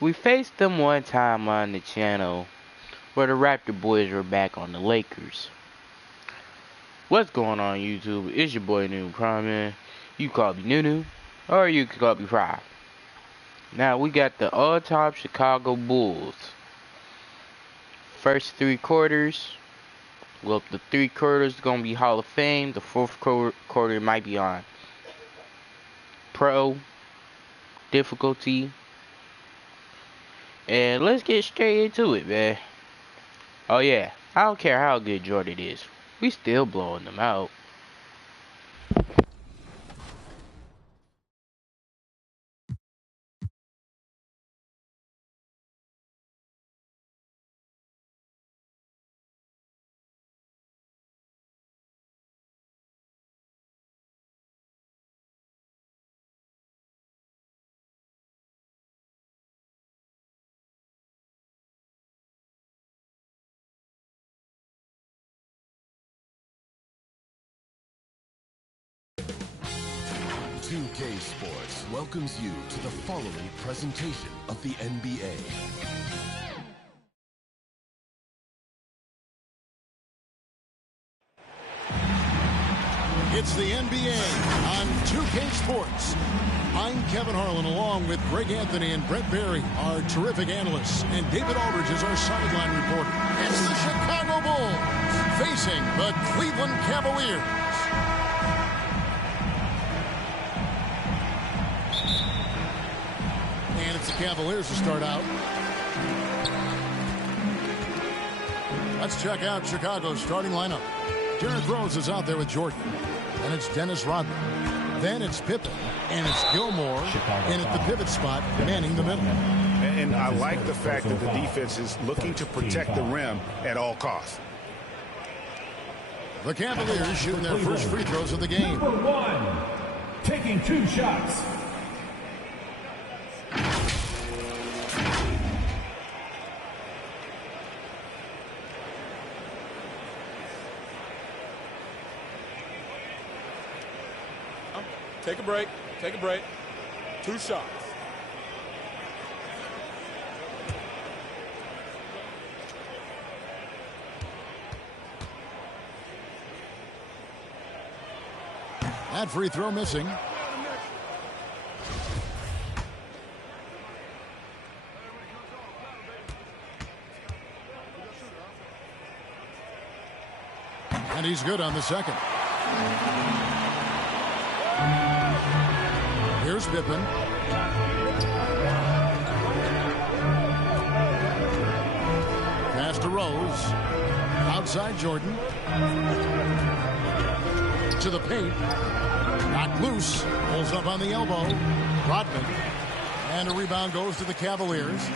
We faced them one time on the channel where the Raptor boys were back on the Lakers. What's going on YouTube? It's your boy New Prime. You call me Nunu, or you can call me Fry. Now we got the all-time Chicago Bulls. First 3 quarters. Well, the 3 quarters gonna be Hall of Fame. The 4th quarter might be on Pro difficulty. And let's get straight into it, man. Oh yeah, I don't care how good Jordan is. We still blowing them out. Nba2k Sports welcomes you to the following presentation of the NBA. It's the NBA on 2K Sports. I'm Kevin Harlan, along with Greg Anthony and Brett Berry, our terrific analysts, and David Aldridge is our sideline reporter. It's the Chicago Bulls facing the Cleveland Cavaliers. And it's the Cavaliers to start out. Let's check out Chicago's starting lineup. Derrick Rose is out there with Jordan. And it's Dennis Rodman. Then it's Pippen. And it's Gilmore. And at the pivot spot, manning the middle. And I like the fact that the defense is looking to protect the rim at all costs. The Cavaliers shooting their first free throws of the game. Number 1, taking 2 shots. Take a break. Take a break. 2 shots. That free throw missing. And he's good on the second. Here's Pippen. Pass to Rose. Outside Jordan. To the paint. Knocked loose. Pulls up on the elbow. Rodman. And a rebound goes to the Cavaliers.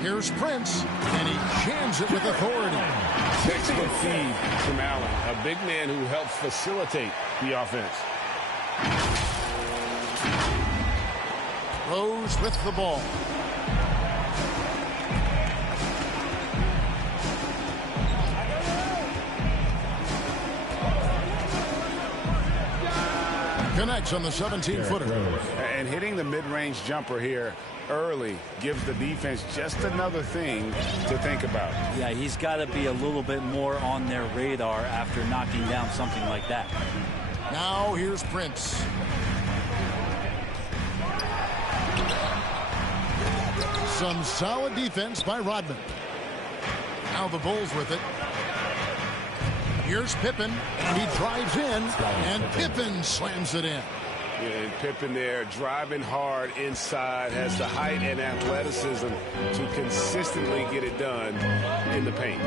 Here's Prince. And he jams it with authority. Textbook feed from Allen. A big man who helps facilitate the offense. Rose with the ball. Connects on the 17-footer. And hitting the mid-range jumper here early gives the defense just another thing to think about. Yeah, he's got to be a little bit more on their radar after knocking down something like that. Now here's Prince. Some solid defense by Rodman. Now the Bulls with it. Here's Pippen. He drives in, and Pippen slams it in. And Pippen there driving hard inside, has the height and athleticism to consistently get it done in the paint.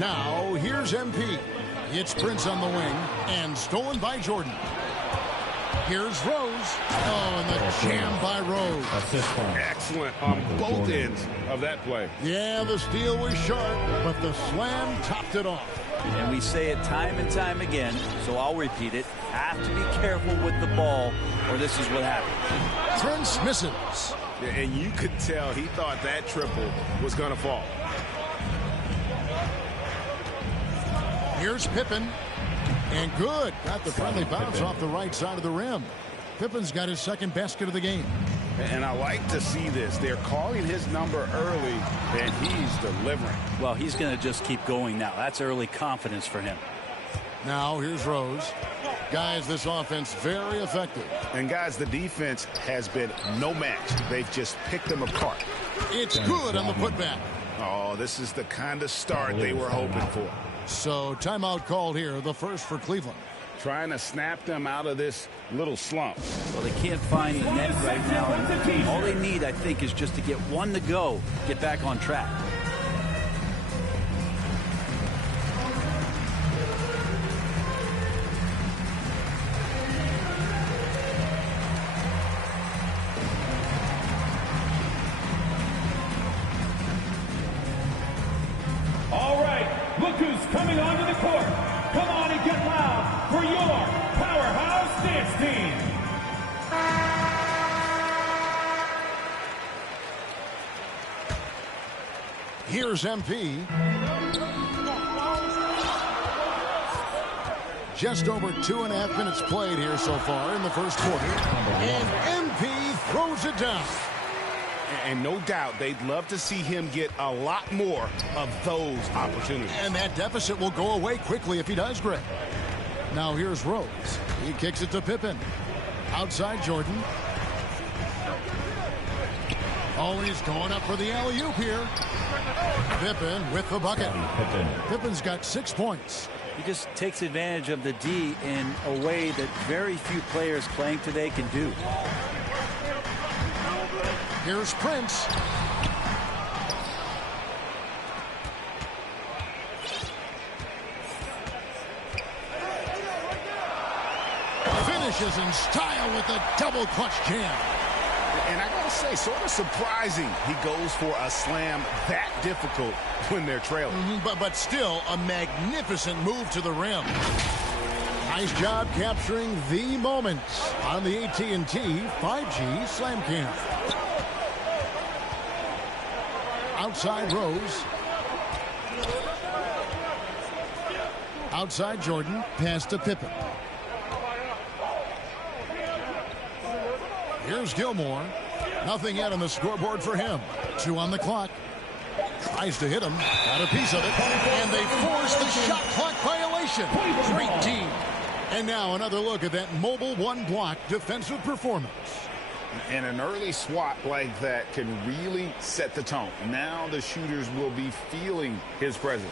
Now here's MP. It's Prince on the wing, and stolen by Jordan. Here's Rose. Oh, and the jam by Rose. Excellent on both ends of that play. Yeah, the steal was sharp, but the slam topped it off. And we say it time and time again, so I'll repeat it. Have to be careful with the ball, or this is what happens. Prince misses. Yeah, and you could tell he thought that triple was going to fall. Here's Pippen. And good. Got the friendly bounce off the right side of the rim. Pippen's got his second basket of the game. And I like to see this. They're calling his number early, and he's delivering. Well, he's going to just keep going now. That's early confidence for him. Now here's Rose. Guys, this offense very effective. And guys, the defense has been no match. They've just picked them apart. It's good on the putback. Oh, this is the kind of start they were hoping for. So timeout called here, the first for Cleveland. Trying to snap them out of this little slump. Well, they can't find the net right now. All they need, I think, is just to get one to go, get back on track. All right, look who's coming onto the court. Come on and get loud for your powerhouse dance team. Here's MP. Just over 2.5 minutes played here so far in the first quarter. And MP throws it down. And no doubt they'd love to see him get a lot more of those opportunities. And that deficit will go away quickly if he does, Greg. Now here's Rose. He kicks it to Pippen. Outside Jordan. Oh, he's going up for the alley-oop here. Pippen with the bucket. Pippen's got 6 points. He just takes advantage of the D in a way that very few players playing today can do. Here's Prince. Finishes in style with a double clutch jam. And I gotta say, sort of surprising he goes for a slam that difficult when they're trailing. But still a magnificent move to the rim. Nice job capturing the moment on the AT&T 5G Slam Cam. Outside Rose. Outside Jordan. Pass to Pippen. Here's Gilmore. Nothing yet on the scoreboard for him. 2 on the clock. Tries to hit him. Got a piece of it. And they force the shot clock violation. Great team. And now another look at that mobile one block defensive performance. And an early swat like that can really set the tone. Now the shooters will be feeling his presence.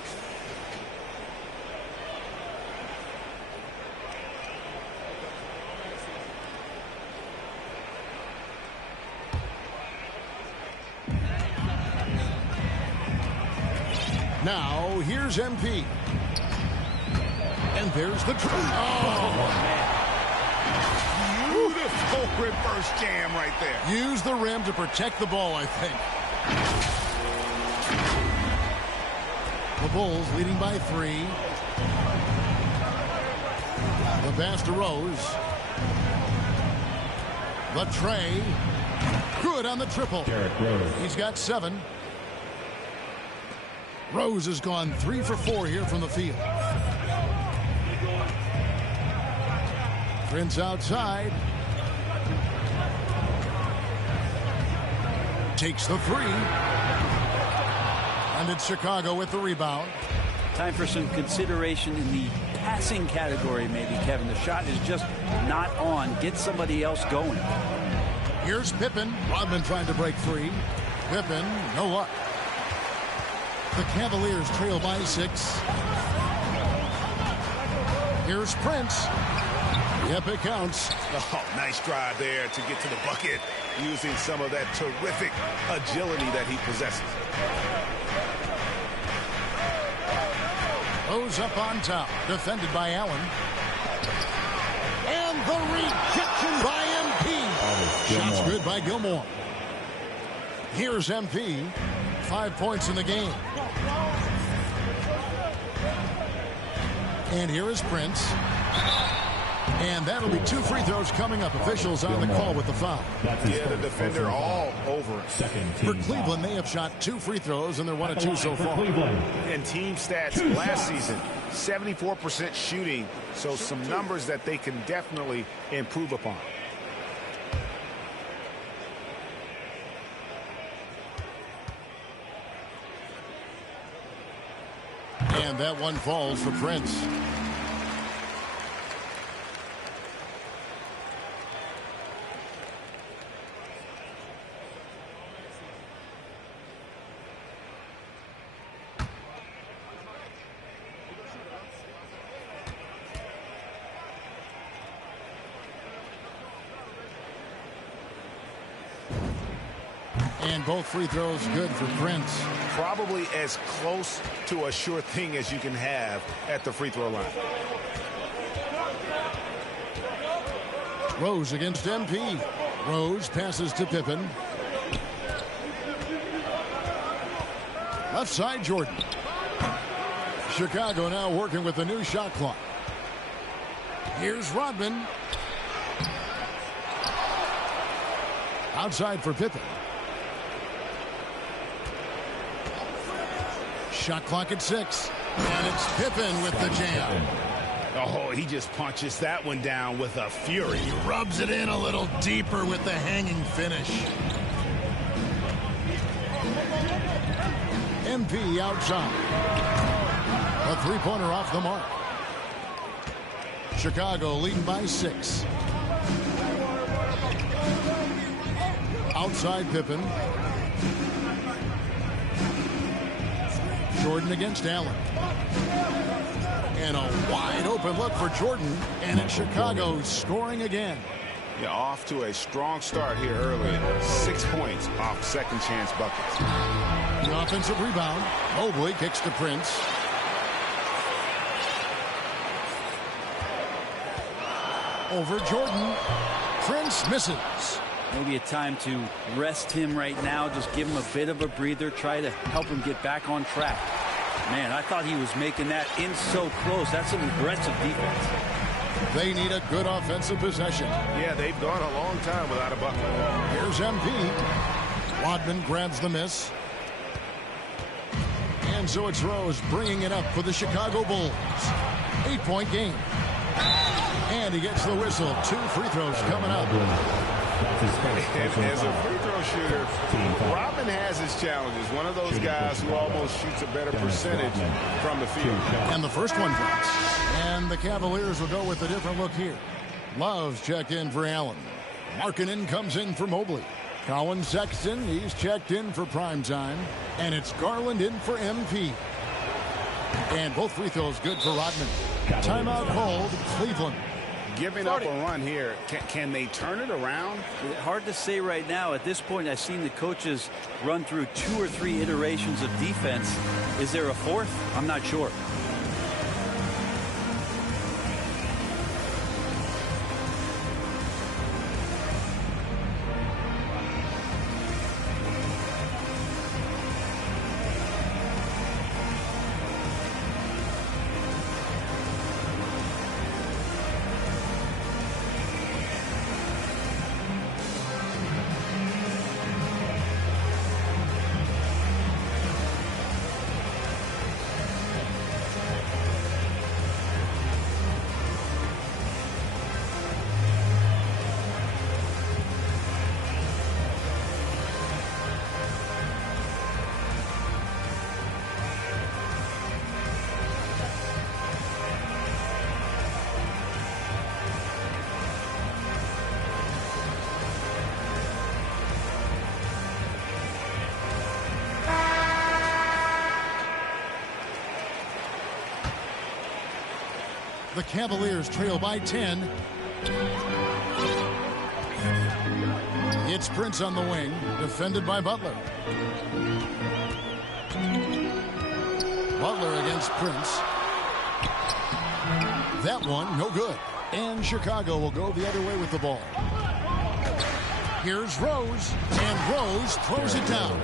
Now here's MP. And there's the Beautiful reverse jam right there. Use the rim to protect the ball, I think. The Bulls leading by 3. The pass to Rose. The tray. Good on the triple. He's got 7. Rose has gone 3 for 4 here from the field. Prince outside. Takes the 3. And it's Chicago with the rebound. Time for some consideration in the passing category, maybe, Kevin. The shot is just not on. Get somebody else going. Here's Pippen. Rodman trying to break free. Pippen, no luck. The Cavaliers trail by 6. Here's Prince. Yep, it counts. Oh, nice drive there to get to the bucket, using some of that terrific agility that he possesses. Rose up on top, defended by Allen. And the rejection by MP. Shots good by Gilmore. Here's MP. 5 points in the game. And here is Prince. And that'll be 2 free throws coming up. Officials on the call with the foul. Yeah, the defender all over it. For Cleveland, they have shot 2 free throws, and they're 1 of 2 so far. And team stats last season, 74% shooting. So some numbers that they can definitely improve upon. And that one falls for Prince. And both free throws good for Prince. Probably as close to a sure thing as you can have at the free throw line. Rose against MP. Rose passes to Pippen. Left side, Jordan. Chicago now working with the new shot clock. Here's Rodman. Outside for Pippen. Shot clock at 6. And it's Pippen with the jam. Oh, he just punches that one down with a fury. He rubs it in a little deeper with the hanging finish. MP outside. A three-pointer off the mark. Chicago leading by 6. Outside Pippen. Jordan against Allen. And a wide open look for Jordan. And it's Chicago scoring again. Yeah, off to a strong start here early. 6 points off second chance buckets. The offensive rebound. Mobley kicks to Prince. Over Jordan. Prince misses. Maybe a time to rest him right now. Just give him a bit of a breather. Try to help him get back on track. Man, I thought he was making that in so close. That's some aggressive defense. They need a good offensive possession. Yeah, they've gone a long time without a bucket. Here's MP. Rodman grabs the miss. And so it's Rose bringing it up for the Chicago Bulls. 8-point game. And he gets the whistle. 2 free throws coming up. As a free throw shooter, Robin has his challenges. One of those guys who almost shoots a better percentage from the field. And the first one drops. And the Cavaliers will go with a different look here. Love's checked in for Allen. Markkanen comes in for Mobley. Colin Sexton, he's checked in for prime time. And it's Garland in for MP. And both free throws good for Rodman. Timeout called Cleveland. Giving up a run here. Can they turn it around? Hard to say right now. At this point, I've seen the coaches run through 2 or 3 iterations of defense. Is there a fourth? I'm not sure. The Cavaliers trail by 10. It's Prince on the wing, defended by Butler. Butler against Prince. That one, no good. And Chicago will go the other way with the ball. Here's Rose, and Rose throws it down.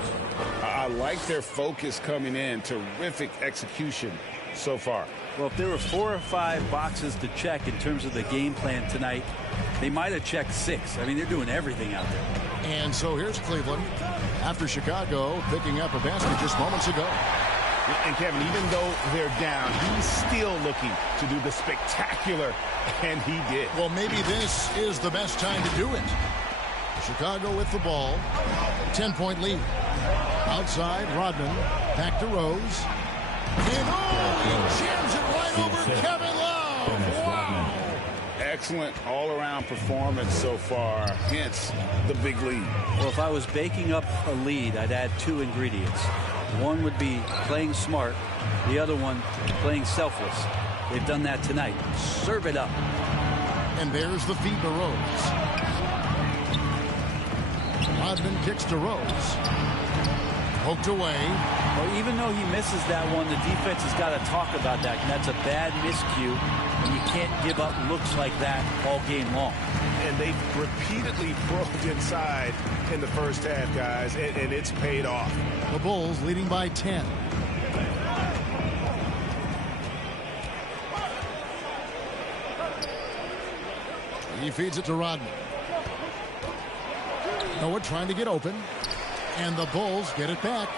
I like their focus coming in. Terrific execution so far. Well, if there were 4 or 5 boxes to check in terms of the game plan tonight, they might have checked 6. I mean, they're doing everything out there. And so here's Cleveland after Chicago picking up a basket just moments ago. And Kevin, even though they're down, he's still looking to do the spectacular, and he did. Well, maybe this is the best time to do it. Chicago with the ball. 10-point lead. Outside, Rodman. Back to Rose. And he jams it right over Kevin Love. Wow. Excellent all-around performance so far, hence the big lead. Well, if I was baking up a lead, I'd add 2 ingredients. One would be playing smart. The other one, playing selfless. They've done that tonight. Serve it up. And there's the feed to Rose. Rodman kicks to Rose. Poked away. Well, even though he misses that one, the defense has got to talk about that. And that's a bad miscue. And you can't give up looks like that all game long. And they repeatedly probed inside in the first half, guys, and it's paid off. The Bulls leading by 10. He feeds it to Rodman. Noah trying to get open. And the Bulls get it back.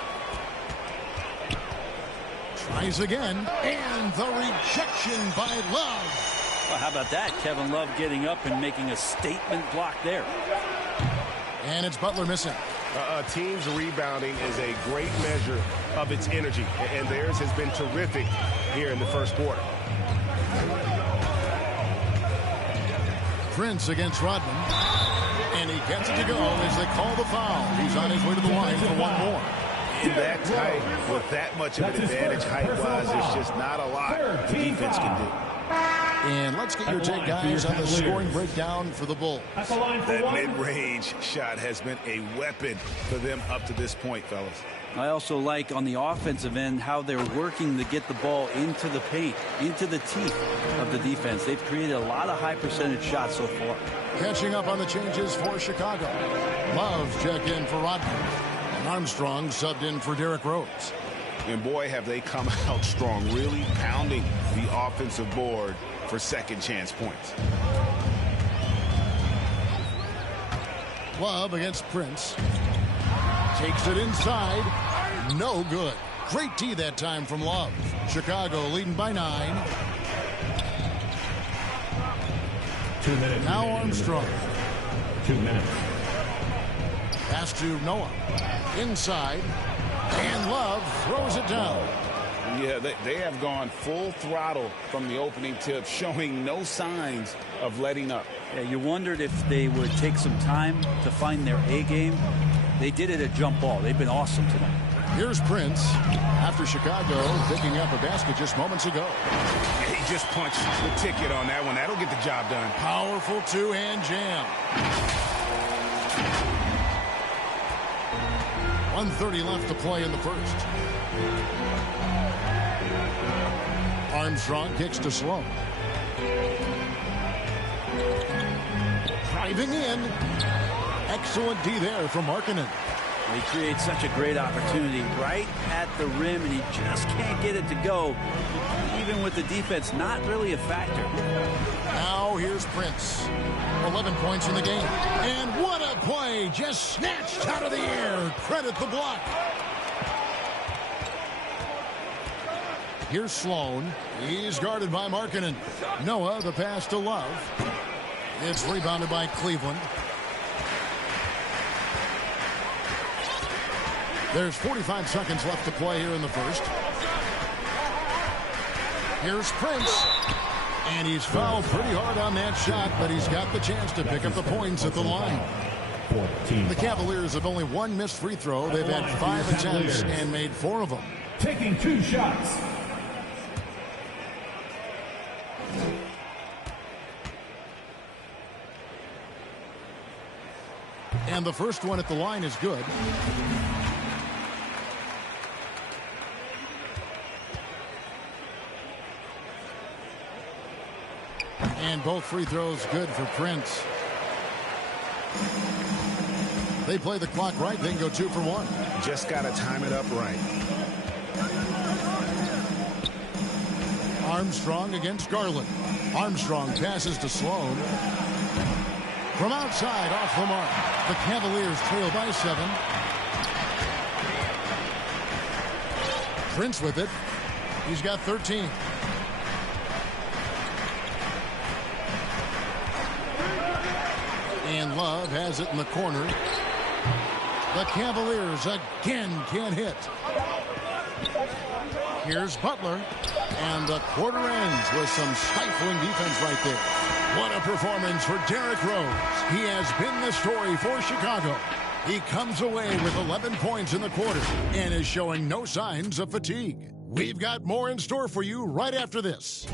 Tries again. And the rejection by Love. Well, how about that? Kevin Love getting up and making a statement block there. And it's Butler missing. A team's rebounding is a great measure of its energy, and theirs has been terrific here in the first quarter. Prince against Rodman. And he gets it to go as they call the foul. He's on his way to the line for one more. In that tight, with that much of an advantage height-wise, there's just not a lot the defense can do. And let's get your take, guys, on the scoring breakdown for the Bulls. That mid-range shot has been a weapon for them up to this point, fellas. I also like on the offensive end how they're working to get the ball into the paint, into the teeth of the defense. They've created a lot of high percentage shots so far. Catching up on the changes for Chicago. Love's check in for Rodman. And Armstrong subbed in for Derrick Rose. And boy, have they come out strong, really pounding the offensive board for second chance points. Love against Prince. Takes it inside. No good. Great tee that time from Love. Chicago leading by 9. 2 minutes. Now Armstrong. 2 minutes. Pass to Noah. Inside. And Love throws it down. Yeah, they have gone full throttle from the opening tip, showing no signs of letting up. Yeah, you wondered if they would take some time to find their A game. They did it at jump ball. They've been awesome tonight. Here's Prince after Chicago picking up a basket just moments ago. He just punched the ticket on that one. That'll get the job done. Powerful two-hand jam. 1:30 left to play in the first. Armstrong kicks to Sloan. Driving in. Excellent D there from Markkanen. He creates such a great opportunity right at the rim, and he just can't get it to go. Even with the defense not really a factor. Now here's Prince. 11 points in the game. And what a play! Just snatched out of the air. Credit the block. Here's Sloan. He's guarded by Markkanen. Noah, the pass to Love. It's rebounded by Cleveland. There's 45 seconds left to play here in the first. Here's Prince. And he's fouled pretty hard on that shot, but he's got the chance to pick up the points at the line. The Cavaliers have only one missed free throw. They've had 5 attempts and made 4 of them. Taking 2 shots. And the first one at the line is good. And both free throws good for Prince. They play the clock right. They can go 2 for 1. Just got to time it up right. Armstrong against Garland. Armstrong passes to Sloan. From outside, off the mark. The Cavaliers trail by 7. Prince with it. He's got 13. And Love has it in the corner. The Cavaliers again can't hit. Here's Butler. And the quarter ends with some stifling defense right there. What a performance for Derrick Rose. He has been the story for Chicago. He comes away with 11 points in the quarter and is showing no signs of fatigue. We've got more in store for you right after this.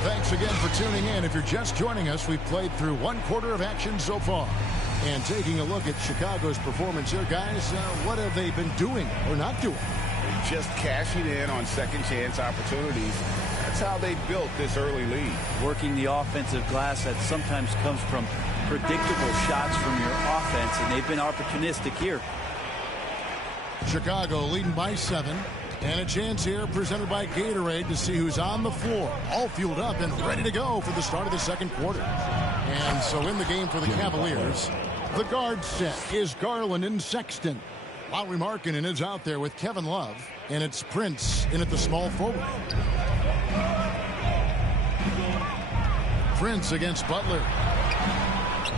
Thanks again for tuning in. If you're just joining us, we've played through one quarter of action so far. And taking a look at Chicago's performance here, guys, what have they been doing or not doing? Just cashing in on second chance opportunities. That's how they built this early lead. Working the offensive glass that sometimes comes from predictable shots from your offense, and they've been opportunistic here. Chicago leading by 7. And a chance here presented by Gatorade to see who's on the floor. All fueled up and ready to go for the start of the second quarter. And so in the game for the Cavaliers, the guard set is Garland and Sexton. Lauri Markkanen is out there with Kevin Love. And it's Prince in at the small forward. Prince against Butler.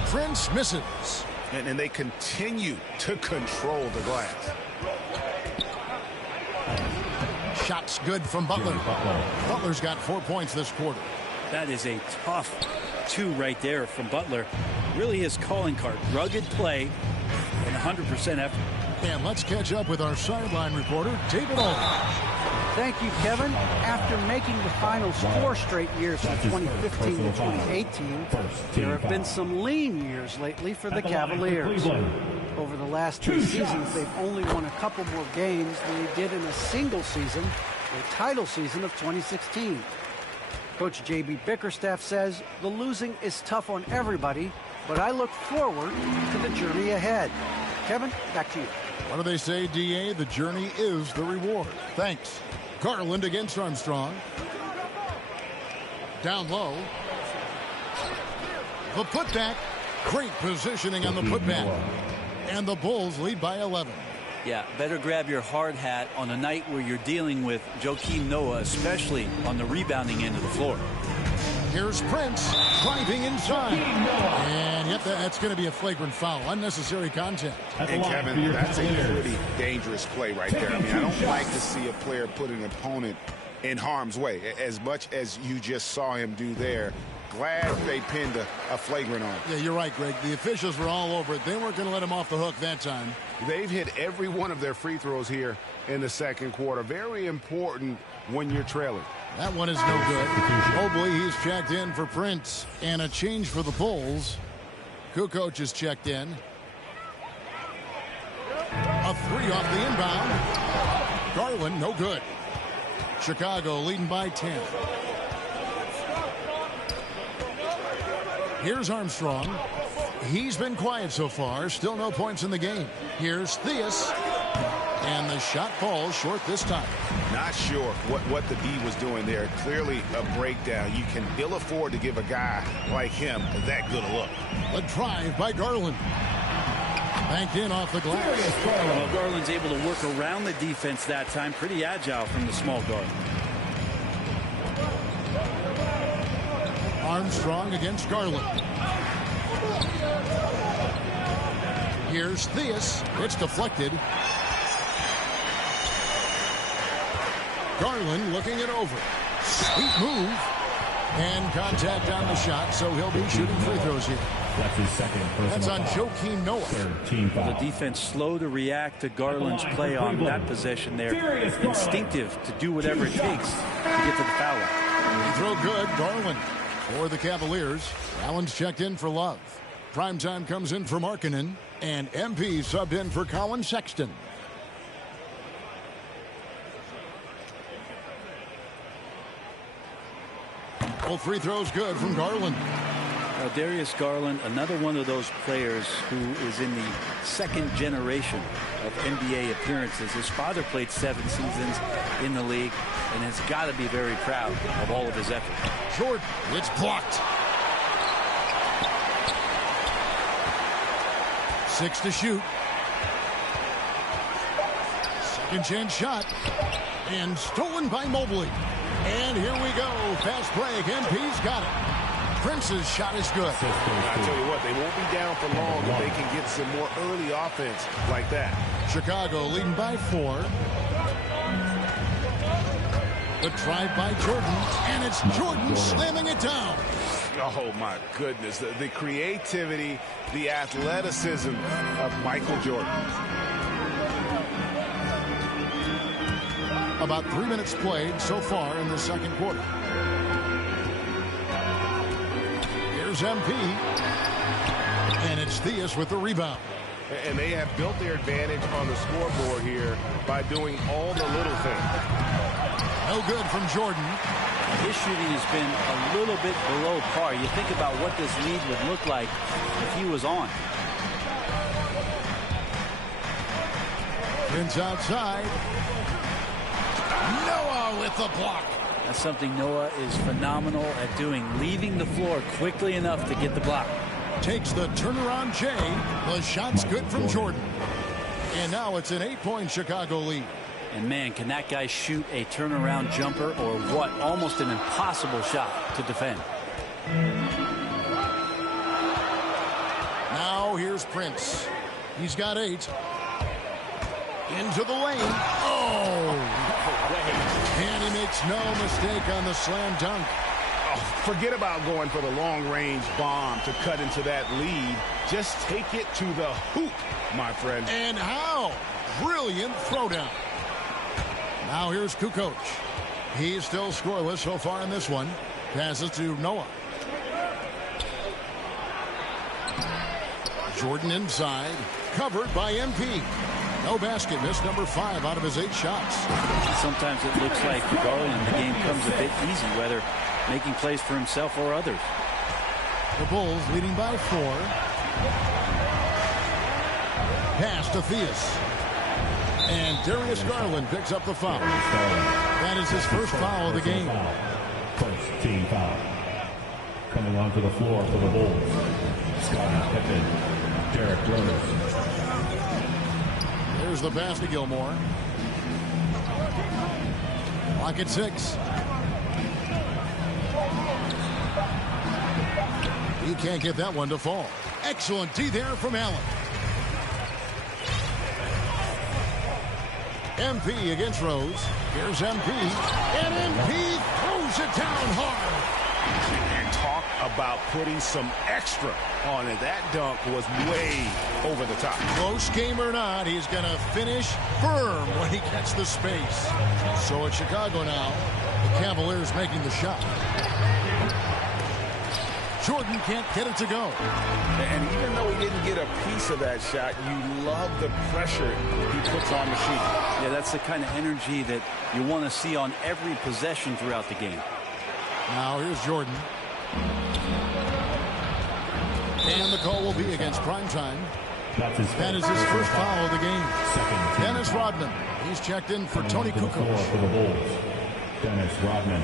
Prince misses. And they continue to control the glass. Shots good from Butler. Butler's got 4 points this quarter. That is a tough 2 right there from Butler. Really his calling card. Rugged play and 100% effort. And let's catch up with our sideline reporter, David Aldridge. Thank you, Kevin. After making the finals 4 straight years from 2015 to 2018, there have been some lean years lately for the Cavaliers. Over the last 2 seasons, they've only won a couple more games than they did in a single season, the title season of 2016. Coach J.B. Bickerstaff says the losing is tough on everybody, but I look forward to the journey ahead. Kevin, back to you. What do they say, D.A.? The journey is the reward. Thanks. Garland against Armstrong. Down low. The putback. Great positioning on the putback. And the Bulls lead by 11. Yeah, better grab your hard hat on a night where you're dealing with Joakim Noah, especially on the rebounding end of the floor. Here's Prince driving inside. And yep, that's going to be a flagrant foul. Unnecessary contact. And Kevin, that's a pretty dangerous play right there. I mean, I don't like to see a player put an opponent in harm's way. As much as you just saw him do there, glad they pinned a flagrant on him. Yeah, you're right, Greg. The officials were all over it. They weren't going to let him off the hook that time. They've hit every one of their free throws here in the second quarter. Very important when you're trailing. That one is no good. Mobley, he's checked in for Prince. And a change for the Bulls. Kukoc is checked in. A 3 off the inbound. Garland, no good. Chicago leading by 10. Here's Armstrong. He's been quiet so far. Still no points in the game. Here's Theus. And the shot falls short this time. Not sure what the D was doing there. Clearly a breakdown. You can ill afford to give a guy like him that good a look. A drive by Garland. Banked in off the glass. Well, Garland's able to work around the defense that time. Pretty agile from the small guard. Armstrong against Garland. Here's Theus. It's deflected. Garland looking it over. Sweet move. And contact on the shot, so he'll be shooting free throws here. That's his second personal That's on foul. Joakim Noah. Well, the defense slow to react to Garland's play on that possession there. Instinctive to do whatever it takes to get to the foul line. Throw good, Garland. For the Cavaliers, Allen's checked in for Love. Primetime comes in for Markkanen. And MP subbed in for Colin Sexton. All free throws good from Garland. Darius Garland, another one of those players who is in the second generation of NBA appearances. His father played 7 seasons in the league and has got to be very proud of all of his effort. Jordan, it's blocked. 6 to shoot. Second chance shot. And stolen by Mobley. And here we go. Fast break. MP's got it. Prince's shot is good. I tell you what, they won't be down for long if they can get some more early offense like that. Chicago leading by 4. The drive by Jordan, and it's Jordan slamming it down. Oh, my goodness. The creativity, the athleticism of Michael Jordan. About 3 minutes played so far in the second quarter. Here's MP. And it's Theus with the rebound. And they have built their advantage on the scoreboard here by doing all the little things. No good from Jordan. His shooting has been a little bit below par. You think about what this lead would look like if he was on. Prince outside. Noah with the block. That's something Noah is phenomenal at doing, leaving the floor quickly enough to get the block. Takes the turnaround Jay. The shot's good from Jordan. And now it's an 8-point Chicago lead. And man, can that guy shoot a turnaround jumper or what? Almost an impossible shot to defend. Now here's Prince. He's got 8. Into the lane. Oh! And he makes no mistake on the slam dunk. Oh, forget about going for the long-range bomb to cut into that lead. Just take it to the hoop, my friend. And how? Brilliant throwdown. Now here's Kukoc. He's still scoreless so far in this one. Passes to Noah. Jordan inside. Covered by MP. No basket. Missed number 5 out of his 8 shots. Sometimes it looks like for Garland the game comes a bit easy, whether making plays for himself or others. The Bulls leading by 4. Pass to Theus. And Darius Garland picks up the foul. That is his first foul of the game. First team foul. Coming onto the floor for the Bulls. Scott Pippen, Derek Rose. There's the pass to Gilmore. Clock at 6. He can't get that one to fall. Excellent D there from Allen. MP against Rose. Here's MP. And MP throws it down hard. And talk about putting some extra on it. That dunk was way over the top. Close game or not, he's going to finish firm when he gets the space. So it's Chicago now. The Cavaliers making the shot. Jordan can't get it to go. And even though he didn't get a piece of that shot, you love the pressure he puts on the sheet. Yeah, that's the kind of energy that you want to see on every possession throughout the game. Now here's Jordan. And the call will be against Primetime. That is his first foul of the game. Dennis Rodman. He's checked in for Tony Kukoc. For the Bulls, Dennis Rodman.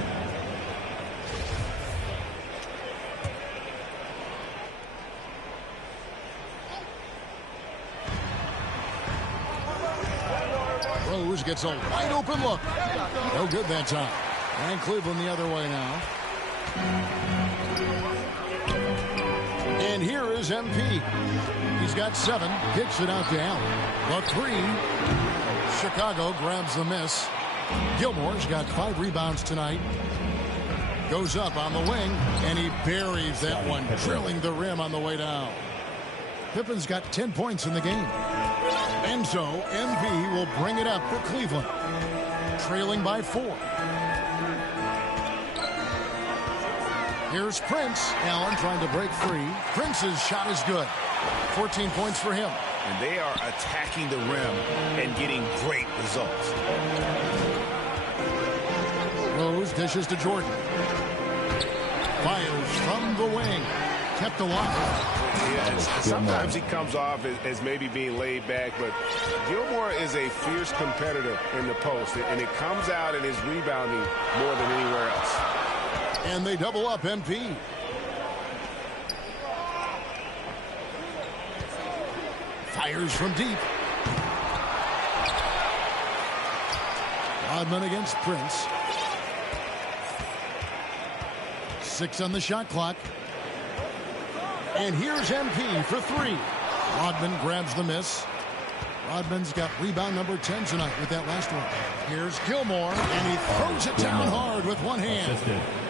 Rose gets a wide open look. No good that time. And Cleveland the other way now. And here is MP. He's got 7. Kicks it out to Allen. The 3. Chicago grabs the miss. Gilmore's got 5 rebounds tonight. Goes up on the wing. And he buries that one, drilling the rim on the way down. Pippen's got 10 points in the game. And so MP will bring it up for Cleveland. Trailing by 4. Here's Prince. Allen trying to break free. Prince's shot is good. 14 points for him. And they are attacking the rim and getting great results. Rose dishes to Jordan. Fires from the wing. Kept alive. Yeah, sometimes he comes off as maybe being laid back, but Gilmore is a fierce competitor in the post, and it comes out in his rebounding more than anywhere else. And they double up MP. Fires from deep. Rodman against Prince. 6 on the shot clock. And here's MP for 3. Rodman grabs the miss. Rodman's got rebound number 10 tonight with that last one. Here's Gilmore, and he throws it down hard with one hand.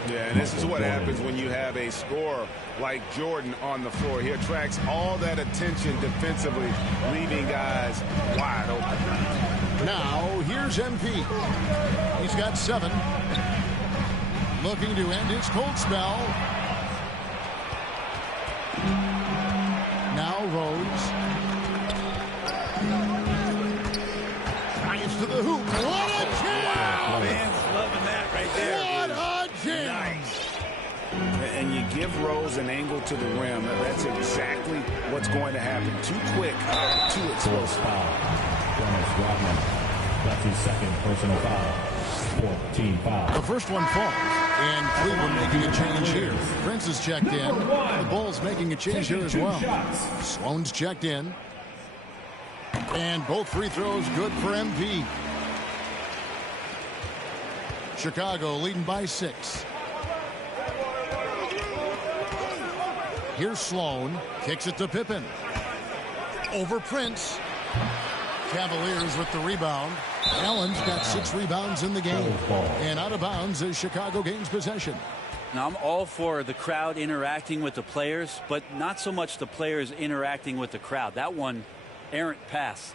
Yeah, and this is what happens when you have a scorer like Jordan on the floor. He attracts all that attention defensively, leaving guys wide open. Now, here's MP. He's got 7. Looking to end his cold spell. Now Rose. Drives to the hoop. What a jam! Fans loving that right there. What a jam! Nice. And you give Rose an angle to the rim. That's exactly what's going to happen. Too quick, too explosive. Dennis Rodman. That's his second personal foul. 14 foul. The first one falls, and Cleveland making a change here. Prince is checked in. The Bulls making a change here as well. Sloan's checked in. And both free throws good for MP. Chicago leading by 6. Here's Sloan. Kicks it to Pippen. Over Prince. Cavaliers with the rebound. Allen's got 6 rebounds in the game. And out of bounds as Chicago gains possession. Now, I'm all for the crowd interacting with the players, but not so much the players interacting with the crowd. That one, errant pass.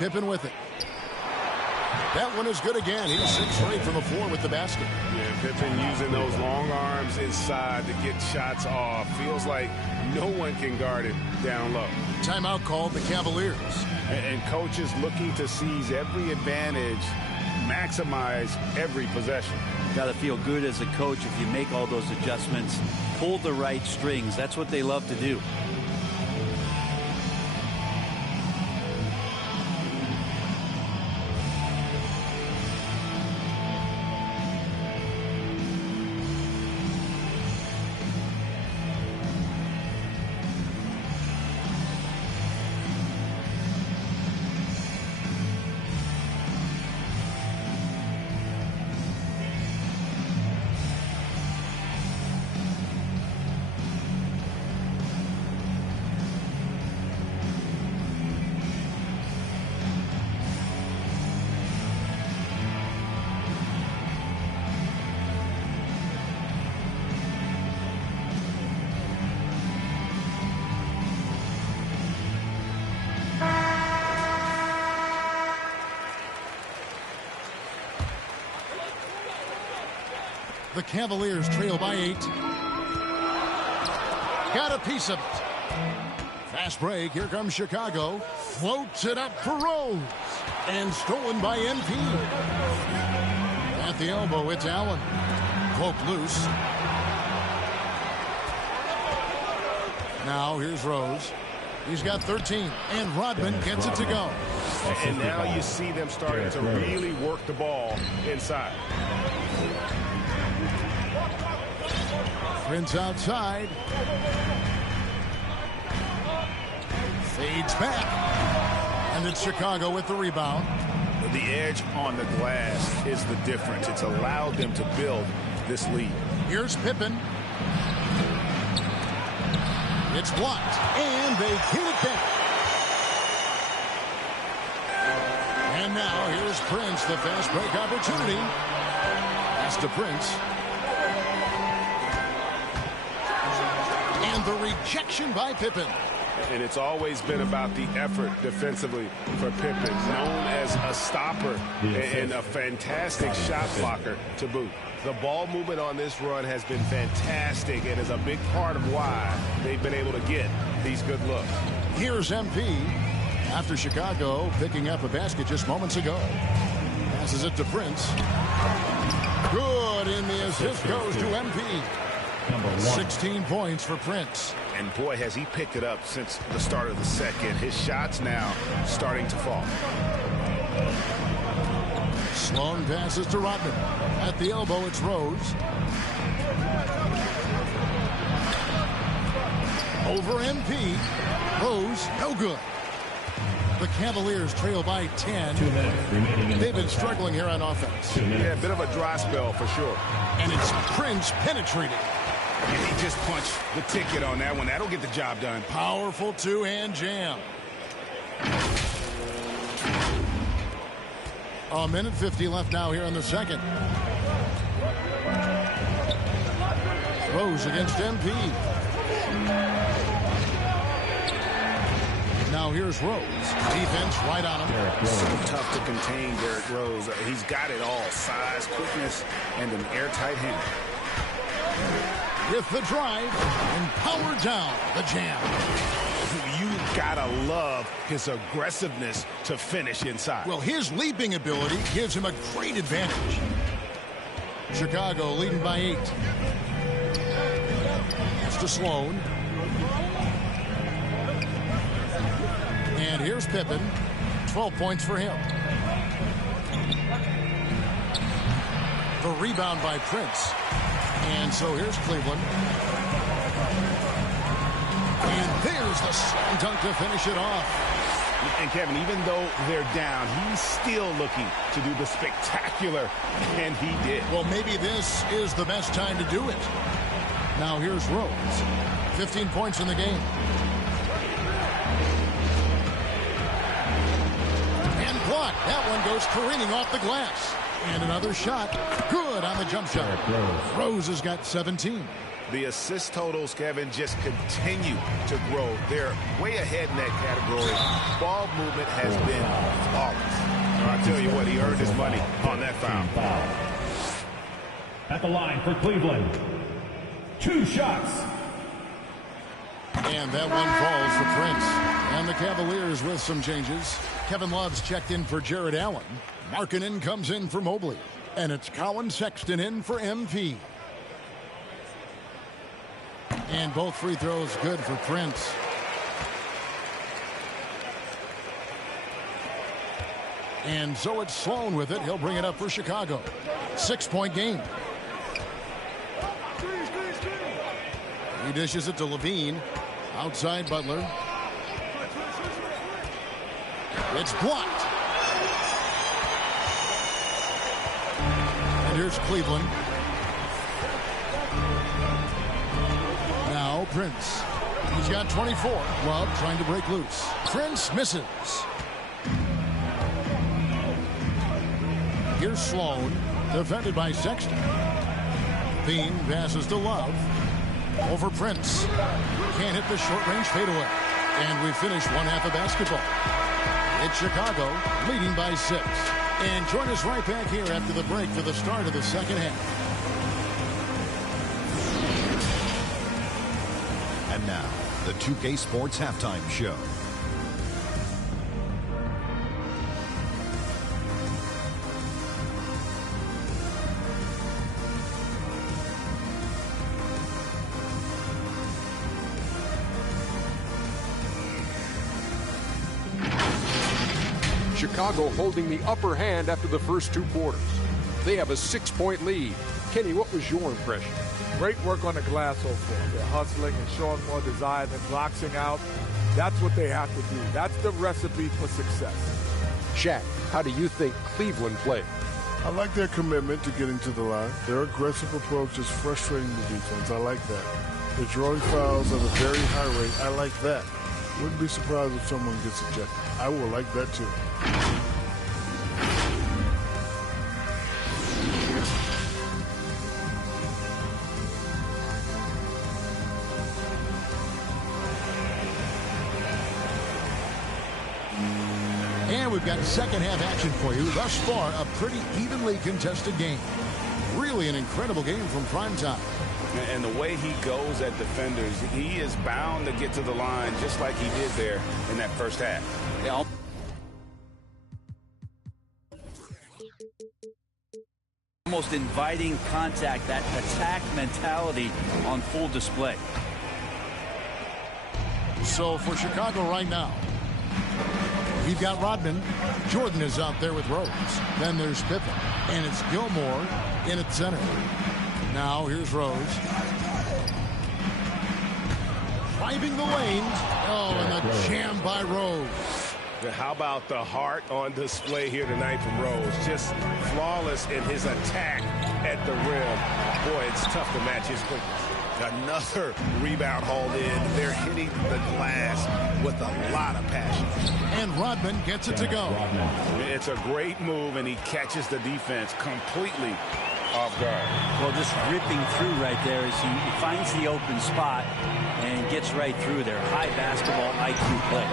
Pippen with it. That one is good again. He's 6 straight from the floor with the basket. Yeah, Pippen using those long arms inside to get shots off. Feels like no one can guard it down low. Timeout called the Cavaliers. And coaches looking to seize every advantage, maximize every possession. Got to feel good as a coach if you make all those adjustments, pull the right strings. That's what they love to do. The Cavaliers trail by 8. Got a piece of it. Fast break. Here comes Chicago. Floats it up for Rose. And stolen by MP. At the elbow, it's Allen. Cloak loose. Now here's Rose. He's got 13. And Rodman gets it to go. And now you see them starting to really work the ball inside. Prince outside. Fades back. And it's Chicago with the rebound. The edge on the glass is the difference. It's allowed them to build this lead. Here's Pippen. It's blocked. And they get it back. And now here's Prince, the fast break opportunity. Pass to Prince. And the rejection by Pippen. And it's always been about the effort defensively for Pippen, known as a stopper and a fantastic shot blocker to boot. The ball movement on this run has been fantastic and is a big part of why they've been able to get these good looks. Here's MP after Chicago picking up a basket just moments ago. Passes it to Prince. Good, and the assist goes to MP. 16 points for Prince. And boy, has he picked it up since the start of the second. His shots now starting to fall. Sloan passes to Rodman. At the elbow, it's Rose. Over MP. Rose, no good. The Cavaliers trail by 10. 2 minutes remaining. They've been struggling here on offense. Yeah, a bit of a dry spell for sure. And it's Prince penetrating. And he just punched the ticket on that one. That'll get the job done. Powerful two-hand jam. A minute 50 left now here in the second. Rose against MP. Now here's Rose. Defense right on him. So tough to contain Derrick Rose. He's got it all. Size, quickness, and an airtight hand. With the drive and power down the jam. You gotta love his aggressiveness to finish inside. Well, his leaping ability gives him a great advantage. Chicago leading by 8. It's to Sloan. And here's Pippen. 12 points for him. The rebound by Prince. And so here's Cleveland. And there's the slam dunk to finish it off. And Kevin, even though they're down, he's still looking to do the spectacular, and he did. Well, maybe this is the best time to do it. Now here's Rose. 15 points in the game. And blocked. That one goes careening off the glass. And another shot. Good on the jump shot. Rose has got 17. The assist totals, Kevin, just continue to grow. They're way ahead in that category. Ball movement has been flawless. I'll tell you what, he earned his money on that foul. At the line for Cleveland. 2 shots. And that one falls for Prince. And the Cavaliers with some changes. Kevin Love's checked in for Jared Allen. Markkanen comes in for Mobley. And it's Colin Sexton in for MP. And both free throws good for Prince. And so it's Sloan with it. He'll bring it up for Chicago. 6-point game. He dishes it to Levine. Outside Butler. It's blocked. And here's Cleveland. Now Prince. He's got 24. Love trying to break loose. Prince misses. Here's Sloan. Defended by Sexton. Bean passes to Love. Over Prince. Can't hit the short-range fadeaway. And we finish one half of basketball. It's Chicago leading by 6. And join us right back here after the break for the start of the second half. And now, the 2K Sports Halftime Show. Chicago holding the upper hand after the first 2 quarters. They have a 6-point lead. Kenny, what was your impression? Great work on the glass so far. They're hustling and showing more desire than boxing out. That's what they have to do. That's the recipe for success. Shaq, how do you think Cleveland played? I like their commitment to getting to the line. Their aggressive approach is frustrating the defense. I like that. They're drawing fouls at a very high rate. I like that. Wouldn't be surprised if someone gets ejected. I will like that too. And we've got second half action for you. Thus far, a pretty evenly contested game. Really an incredible game from primetime. And the way he goes at defenders, he is bound to get to the line just like he did there in that first half. almost inviting contact, that attack mentality on full display. So for Chicago right now, we've got Rodman. Jordan is out there with Rose. Then there's Pippen. And it's Gilmore in at center. Now here's Rose. Driving the lane. Oh, and a jam by Rose. How about the heart on display here tonight from Rose? Just flawless in his attack at the rim. Boy, it's tough to match his quickness. Another rebound hauled in. They're hitting the glass with a lot of passion. And Rodman gets it to go. It's a great move, and he catches the defense completely off guard. Well, just ripping through right there as he finds the open spot and gets right through there. High basketball IQ play.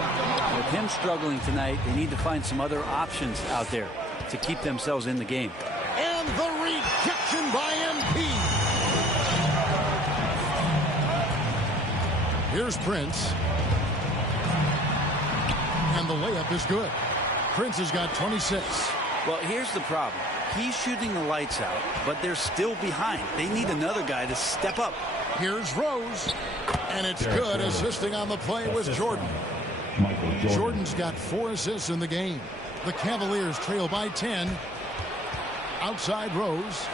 With him struggling tonight, they need to find some other options out there to keep themselves in the game. And the rejection by MP. Here's Prince. And the layup is good. Prince has got 26. Well, here's the problem. He's shooting the lights out, but they're still behind. They need another guy to step up. Here's Rose. And it's good. Assisting on the play was Jordan. Jordan's got 4 assists in the game. The Cavaliers trail by 10. Outside Rose.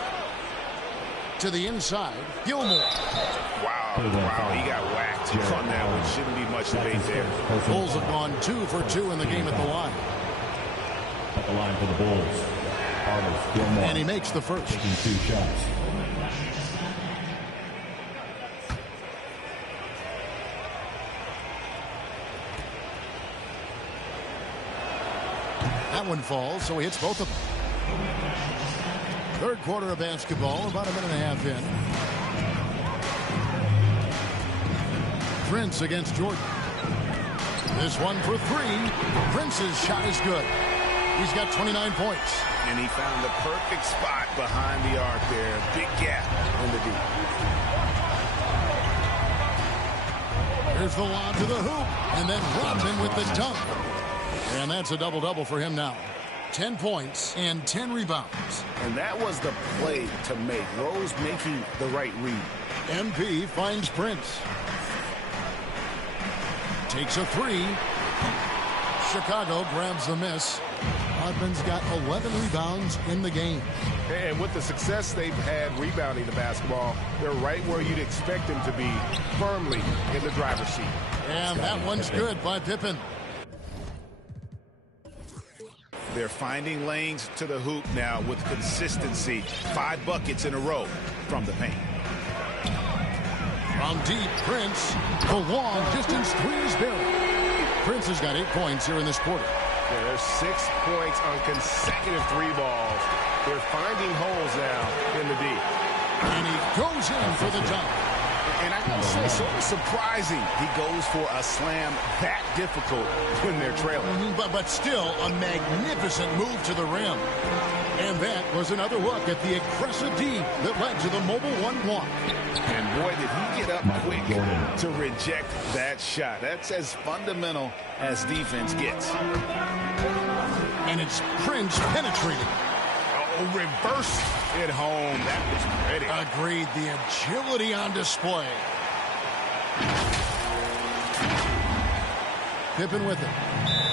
To the inside. Gilmore. Wow, he got whacked on that one. Shouldn't be much debate there. Bulls have gone 2 for 2 in the game at the line. At the line for the Bulls, Gilmore. And he makes the first. Taking 2 shots. That one falls, so he hits both of them. Third quarter of basketball, about a minute and a half in. Prince against Jordan. This one for 3. Prince's shot is good. He's got 29 points. And he found the perfect spot behind the arc there. Big gap in the deep. Here's the lob to the hoop. And then Rodman with the dunk. And that's a double-double for him now. 10 points and 10 rebounds. And that was the play to make. Rose making the right read. MP finds Prince. Takes a 3. Chicago grabs the miss. Rodman's got 11 rebounds in the game. And with the success they've had rebounding the basketball, they're right where you'd expect them to be, firmly in the driver's seat. And that one's good by Pippen. They're finding lanes to the hoop now with consistency. 5 buckets in a row from the paint. From deep, Prince. The long distance 3 is buried. Prince has got 8 points here in this quarter. Yeah, there's 6 points on consecutive 3 balls. They're finding holes now in the deep. And he goes in for the dunk. And I gotta say, sort of surprising he goes for a slam that difficult when they're trailing. But still, a magnificent move to the rim. And that was another look at the aggressive D that led to the mobile 1 block. And boy, did he get up quick to reject that shot. That's as fundamental as defense gets. And it's Prince penetrating. Oh, reverse it home. That was pretty. Agreed. The agility on display. Pippen with it.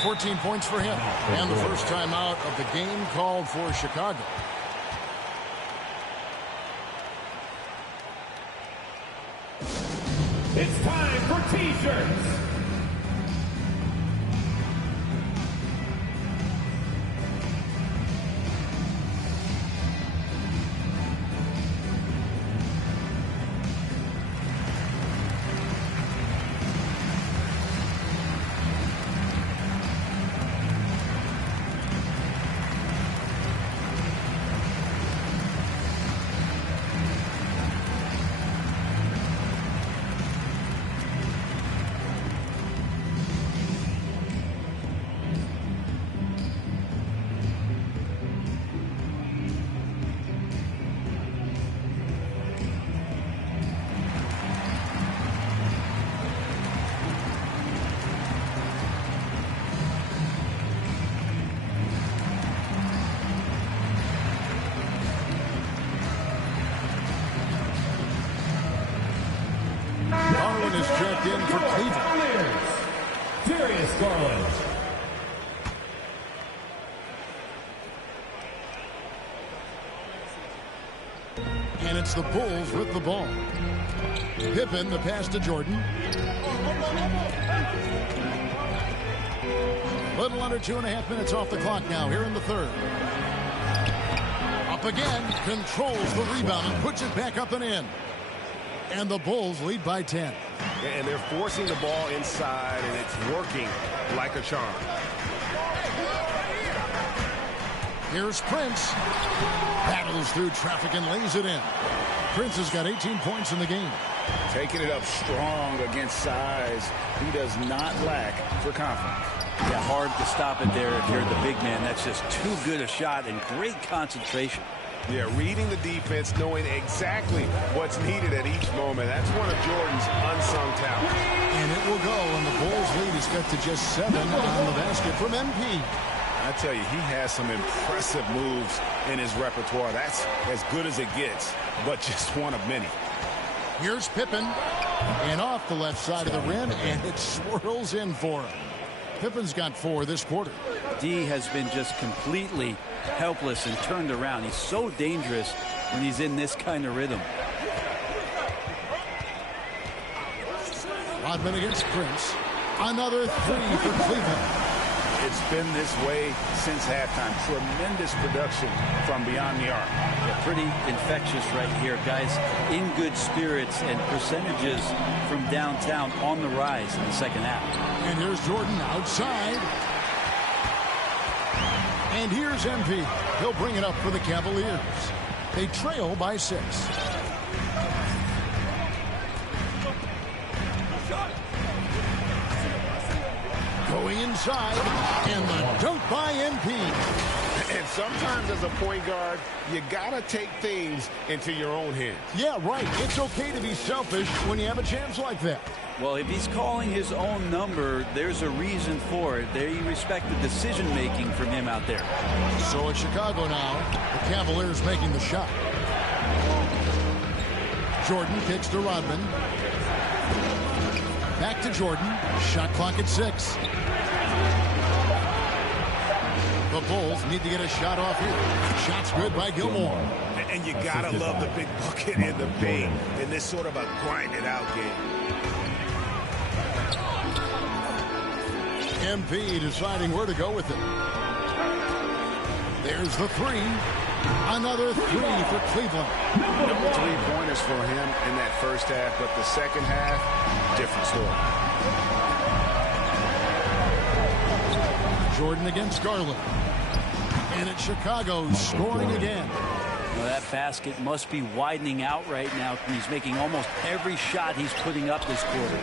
14 points for him. And the first time out of the game called for Chicago. It's time for T-shirts. checked in for Cleveland. Darius Garland. And it's the Bulls with the ball. Pippen, the pass to Jordan. Little under 2.5 minutes off the clock now here in the third. Up again, controls the rebound and puts it back up and in. And the Bulls lead by 10. And they're forcing the ball inside, and it's working like a charm. Here's Prince. Battles through traffic and lays it in. Prince has got 18 points in the game. Taking it up strong against size. He does not lack for confidence. Yeah, hard to stop it there if you're the big man. That's just too good a shot and great concentration. Yeah, reading the defense, knowing exactly what's needed at each moment. That's one of Jordan's unsung talents. And it will go, and the Bulls lead is cut to just 7 on the basket from MP. I tell you, he has some impressive moves in his repertoire. That's as good as it gets, but just one of many. Here's Pippen, and off the left side of the rim, and it swirls in for him. Pippen's got 4 this quarter. D has been just completely helpless and turned around. He's so dangerous when he's in this kind of rhythm. Rodman against Prince. Another 3 for Cleveland. It's been this way since halftime. Tremendous production from beyond the arc. Yeah, pretty infectious right here, guys. In good spirits and percentages from downtown on the rise in the second half. And here's Jordan outside. And here's MP. He'll bring it up for the Cavaliers. They trail by 6. Going inside, and the dunk by MP. And sometimes as a point guard, you gotta take things into your own hands. Yeah, right. It's okay to be selfish when you have a chance like that. Well, if he's calling his own number, there's a reason for it. They respect the decision-making from him out there. So it's Chicago now. The Cavaliers making the shot. Jordan kicks to Rodman. Back to Jordan. Shot clock at 6. The Bulls need to get a shot off here. Shot's good by Gilmore. And you gotta love the big bucket in the paint in this sort of a grind-it-out game. MP deciding where to go with it. There's the 3. Another 3 for Cleveland. No 3-pointers for him in that first half, but the second half, different story. Jordan against Garland. And it's Chicago scoring again. Well, that basket must be widening out right now. He's making almost every shot he's putting up this quarter.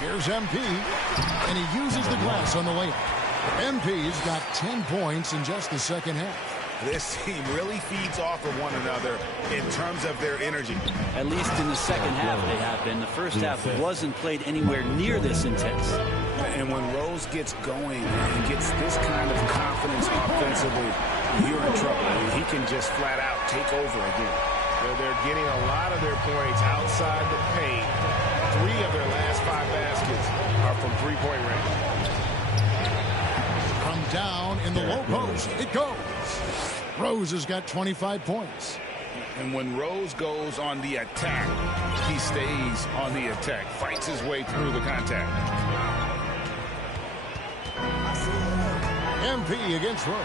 Here's MP, and he uses the glass on the layup. MP's got 10 points in just the second half. This team really feeds off of one another in terms of their energy. At least in the second half they have been. The first half wasn't played anywhere near this intense. And when Rose gets going and gets this kind of confidence offensively, you're in trouble. I mean, he can just flat out take over again. They're getting a lot of their points outside the paint. 3 of their last 5 baskets are from three-point range. From down in the low post, it goes. Rose has got 25 points. And when Rose goes on the attack, he stays on the attack, fights his way through the contact. MP against Rose.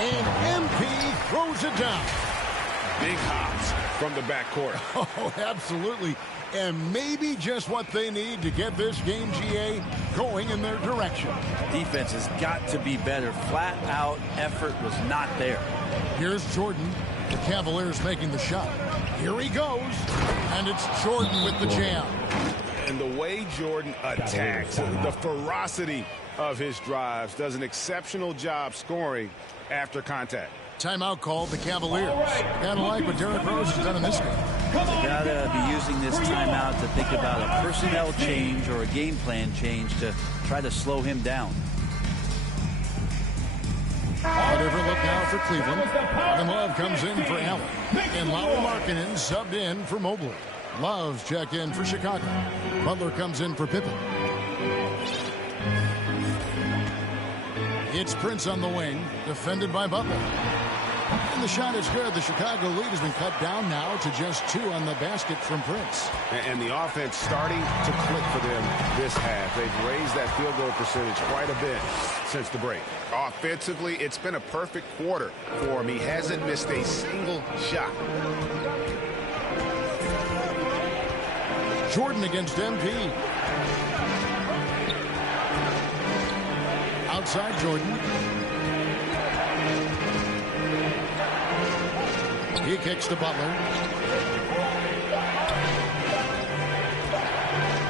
And MP throws it down. Big hops from the backcourt. Oh, absolutely. And maybe just what they need to get this game, GA, going in their direction. Defense has got to be better. Flat out effort was not there. Here's Jordan. The Cavaliers making the shot. Here he goes. And it's Jordan with the jam. And the way Jordan attacks, the ferocity of his drives, does an exceptional job scoring after contact. Timeout called the Cavaliers. Gotta like what Derrick Rose has done in this game. They gotta be using this timeout to think about a personnel change or a game plan change to try to slow him down. A different look now for Cleveland. And Love comes in for Allen. And Lauri Markkanen subbed in for Mobley. Love's checked in for Chicago. Butler comes in for Pippen. It's Prince on the wing, defended by Butler. And the shot is good. The Chicago lead has been cut down now to just 2 on the basket from Prince. And the offense starting to click for them this half. They've raised that field goal percentage quite a bit since the break. Offensively, it's been a perfect quarter for him. He hasn't missed a single shot. Jordan against MP. Outside Jordan. He kicks to Butler.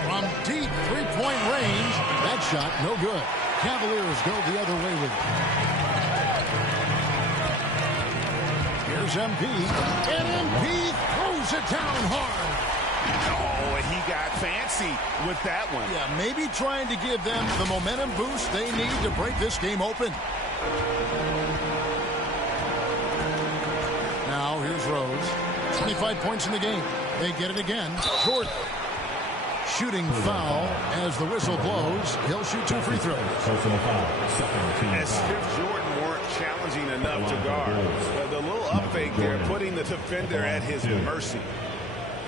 From deep three-point range. That shot, no good. Cavaliers go the other way with it. Here's MP. And MP throws it down hard. Oh, and he got fancy with that one. Yeah, maybe trying to give them the momentum boost they need to break this game open. Now, here's Rose. 25 points in the game. They get it again. Jordan. Shooting foul as the whistle blows. He'll shoot 2 free throws. As if Jordan weren't challenging enough to guard. The little up fake there, putting the defender at his mercy.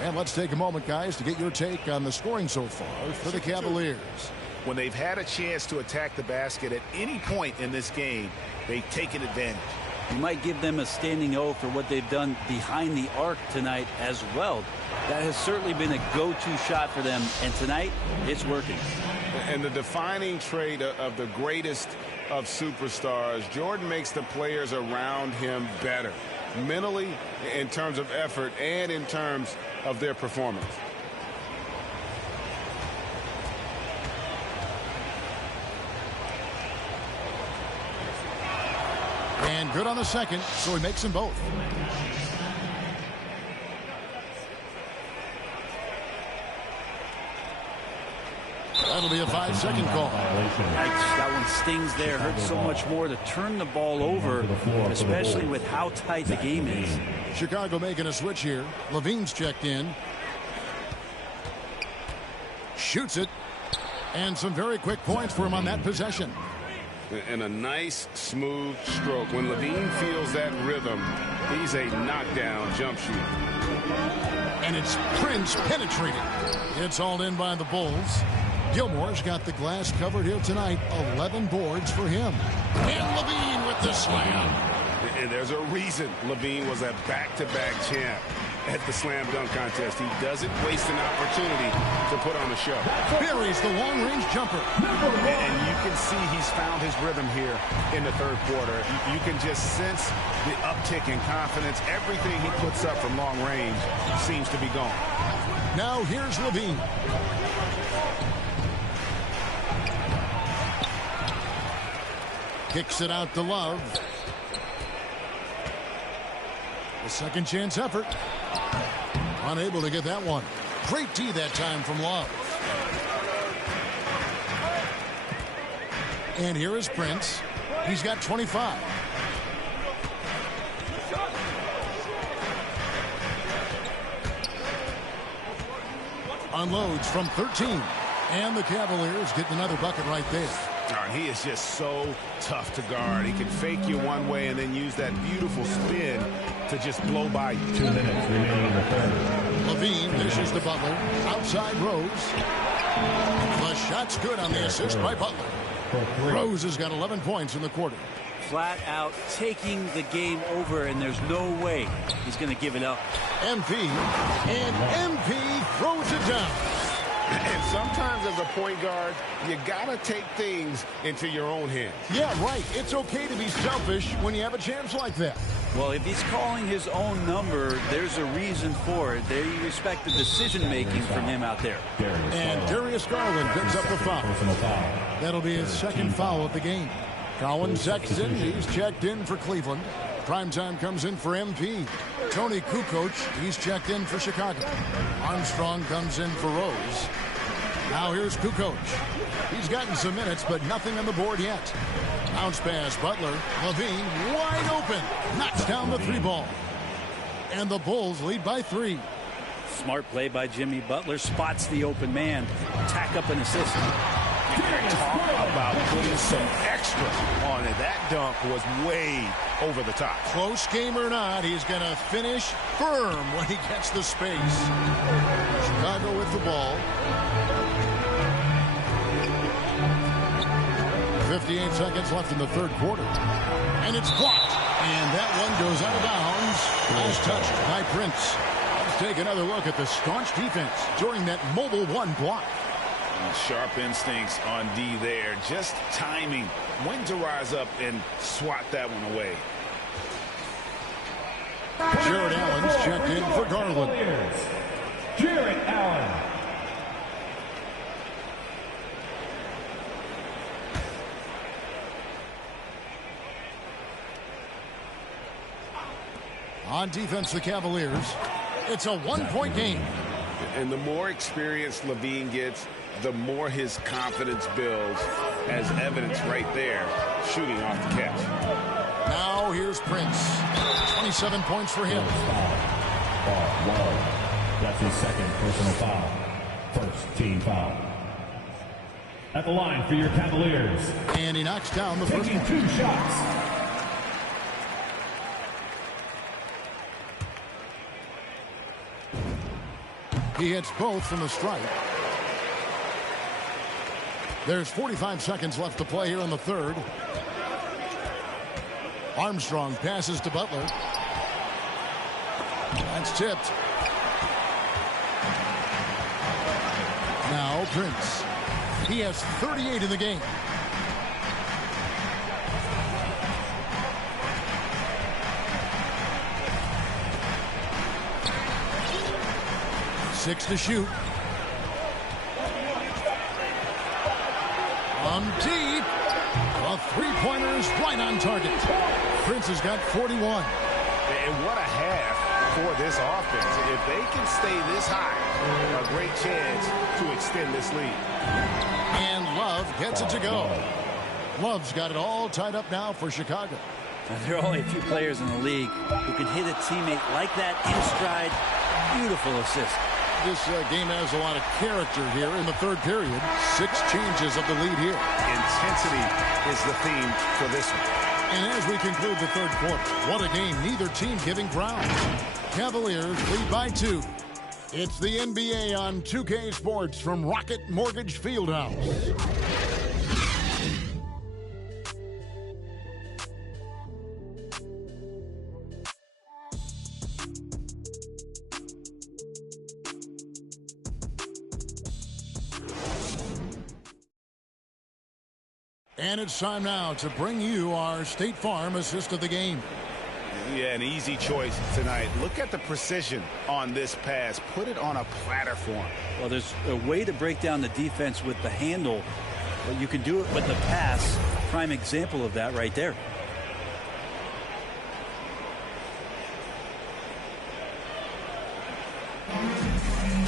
And let's take a moment, guys, to get your take on the scoring so far for the Cavaliers. When they've had a chance to attack the basket at any point in this game, they've taken advantage. You might give them a standing O for what they've done behind the arc tonight as well. That has certainly been a go-to shot for them, and tonight it's working. And the defining trait of the greatest of superstars, Jordan makes the players around him better, mentally, in terms of effort, and in terms of their performance. And good on the second, so he makes them both. That'll be a 5-second call. That one stings there. Hurts so much more to turn the ball over, especially with how tight the game is. Chicago making a switch here. Levine's checked in. Shoots it. And some very quick points for him on that possession. And a nice, smooth stroke. When Levine feels that rhythm, he's a knockdown jump shooter. And it's Prince penetrating. It's hauled in by the Bulls. Gilmore's got the glass covered here tonight. 11 boards for him. And Levine with the slam. And there's a reason Levine was a back-to-back champ at the slam dunk contest. He doesn't waste an opportunity to put on a show. Buries the long-range jumper. And you can see he's found his rhythm here in the third quarter. You can just sense the uptick in confidence. Everything he puts up from long range seems to be gone. Now here's Levine. Kicks it out to Love. A second chance effort. Unable to get that one. Great D that time from Love. And here is Prince. He's got 25. Unloads from 13. And the Cavaliers get another bucket right there. He is just so tough to guard. He can fake you one way and then use that beautiful spin to just blow by you. 2 minutes remaining in the third. Levine dishes to Butler. Outside Rose. The shot's good on the assist by Butler. Rose has got 11 points in the quarter. Flat out taking the game over, and there's no way he's going to give it up. MP. And MP throws it down. And sometimes as a point guard, you gotta take things into your own hands. Yeah, right. It's okay to be selfish when you have a chance like that. Well, if he's calling his own number, there's a reason for it. They respect the decision-making from him out there. And Darius Garland picks up the foul. That'll be his second foul of the game. Colin Sexton, he's checked in for Cleveland. Primetime comes in for MP. Tony Kukoc, he's checked in for Chicago. Armstrong comes in for Rose. Now here's Kukoc. He's gotten some minutes, but nothing on the board yet. Bounce pass, Butler. Levine wide open. Knocks down the 3 ball. And the Bulls lead by 3. Smart play by Jimmy Butler. Spots the open man. Tack up an assist. Talk about putting some extra on it. That dunk was way over the top. Close game or not, he's going to finish firm when he gets the space. Chicago with the ball. 58 seconds left in the third quarter. And it's blocked. And that one goes out of bounds. As touched by Prince. Let's take another look at the staunch defense during that mobile one block. Sharp instincts on D there. Just timing when to rise up and swat that one away. Jared Allen's checked in for Garland. Jared Allen. On defense, the Cavaliers. It's a one-point game. And the more experience Levine gets, the more his confidence builds, as evidence right there, shooting off the catch. Now here's Prince. 27 points for him. That's his second personal foul. First team foul. At the line for your Cavaliers. And he knocks down the first one. 2 shots. He hits both from the stripe. There's 45 seconds left to play here in the third. Armstrong passes to Butler. That's tipped. Now Prince. He has 38 in the game. Six to shoot. On deep. A three-pointer is right on target. Prince has got 41. And what a half for this offense. If they can stay this high, a great chance to extend this lead. And Love gets it to go. Love's got it all tied up now for Chicago. There are only a few players in the league who can hit a teammate like that in stride. Beautiful assist. This game has a lot of character here in the third period. 6 changes of the lead here. Intensity is the theme for this one. And as we conclude the third quarter, what a game, neither team giving ground. Cavaliers lead by 2. It's the NBA on 2K Sports from Rocket Mortgage Fieldhouse. And it's time now to bring you our State Farm assist of the game. Yeah, an easy choice tonight. Look at the precision on this pass. Put it on a platter form. Well, there's a way to break down the defense with the handle, but you can do it with the pass. Prime example of that right there.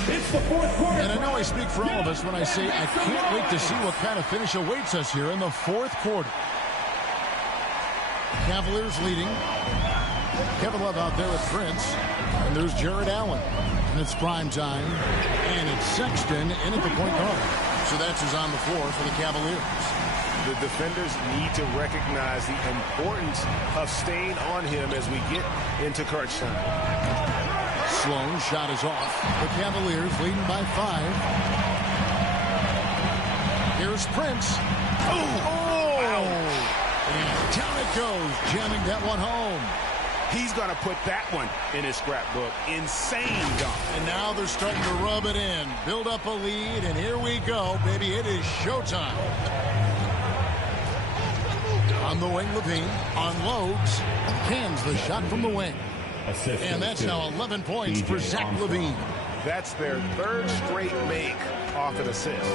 It's the fourth quarter. And I know I speak for all of us when I say I can't wait to see what kind of finish awaits us here in the fourth quarter. Cavaliers leading. Kevin Love out there with Prince. And there's Jared Allen. And it's prime time. And it's Sexton in at the point guard. So that's who's on the floor for the Cavaliers. The defenders need to recognize the importance of staying on him as we get into crunch time. Sloan shot is off. The Cavaliers leading by 5. Here's Prince. Oh! And down it goes, jamming that one home. He's going to put that one in his scrapbook. Insane dunk. And now they're starting to rub it in. Build up a lead, and here we go, baby. It is showtime. On the wing, Levine unloads. Cans the shot from the wing. And that's now 11 points for Zach Levine. That's their third straight make off an assist.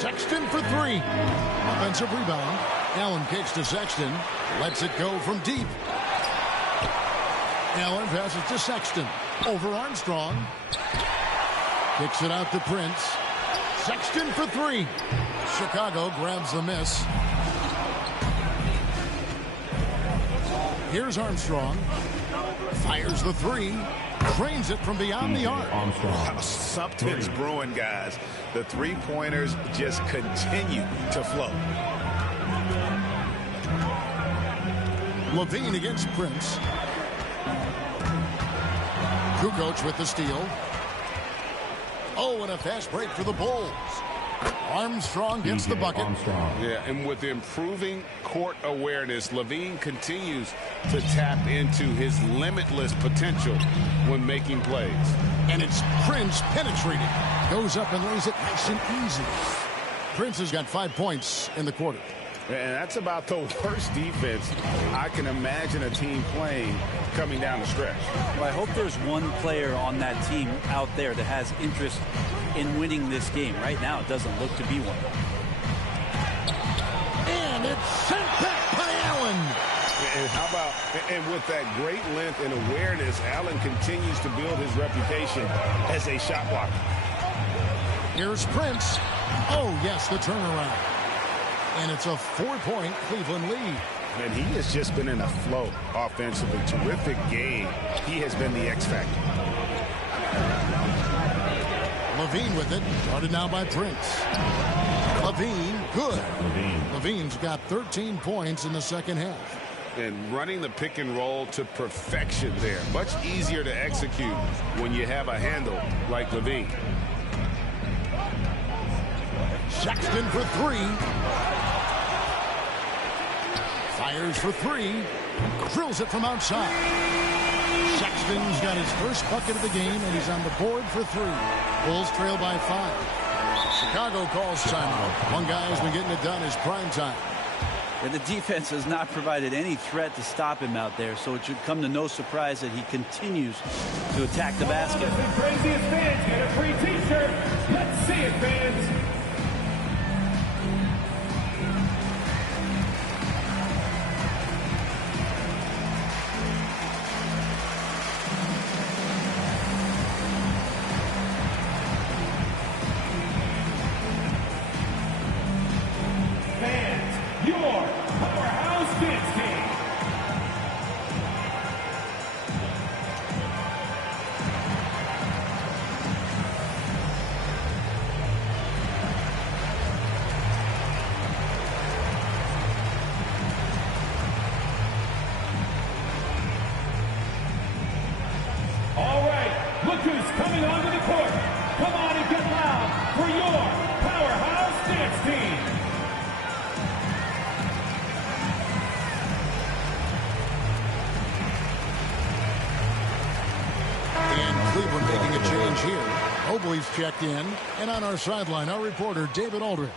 Sexton for 3. Offensive rebound. Allen kicks to Sexton. Lets it go from deep. Allen passes to Sexton. Over Armstrong. Kicks it out to Prince. Sexton for 3. Chicago grabs the miss. Here's Armstrong. Fires the 3. Drains it from beyond the arc. Wow, something's brewing, guys. The three-pointers just continue to flow. Levine against Prince. Kukoc with the steal. Oh, and a fast break for the Bulls. Armstrong gets the bucket. Yeah, and with improving court awareness, Levine continues to tap into his limitless potential when making plays. And it's Prince penetrating. Goes up and lays it nice and easy. Prince has got 5 points in the quarter. And that's about the worst defense I can imagine a team playing coming down the stretch. Well, I hope there's one player on that team out there that has interest in winning this game. Right now, it doesn't look to be one. And it's sent back by Allen. And how about, and with that great length and awareness, Allen continues to build his reputation as a shot blocker. Here's Prince. Oh, yes, the turnaround. And it's a 4-point Cleveland lead. And he has just been in a flow offensively. Terrific game. He has been the X factor. Levine with it. Guarded now by Prince. Levine, good. Levine's got 13 points in the second half. And running the pick and roll to perfection there. Much easier to execute when you have a handle like Levine. Sexton for 3. Fires for 3. Drills it from outside. Sexton's got his first bucket of the game, and he's on the board for 3. Bulls trail by 5. Chicago calls timeout. One guy who's been getting it done is prime time. And the defense has not provided any threat to stop him out there, so it should come to no surprise that he continues to attack the basket. The craziest fans get a free T-shirt. Let's see it, fans. Checked in, and on our sideline, our reporter, David Aldridge.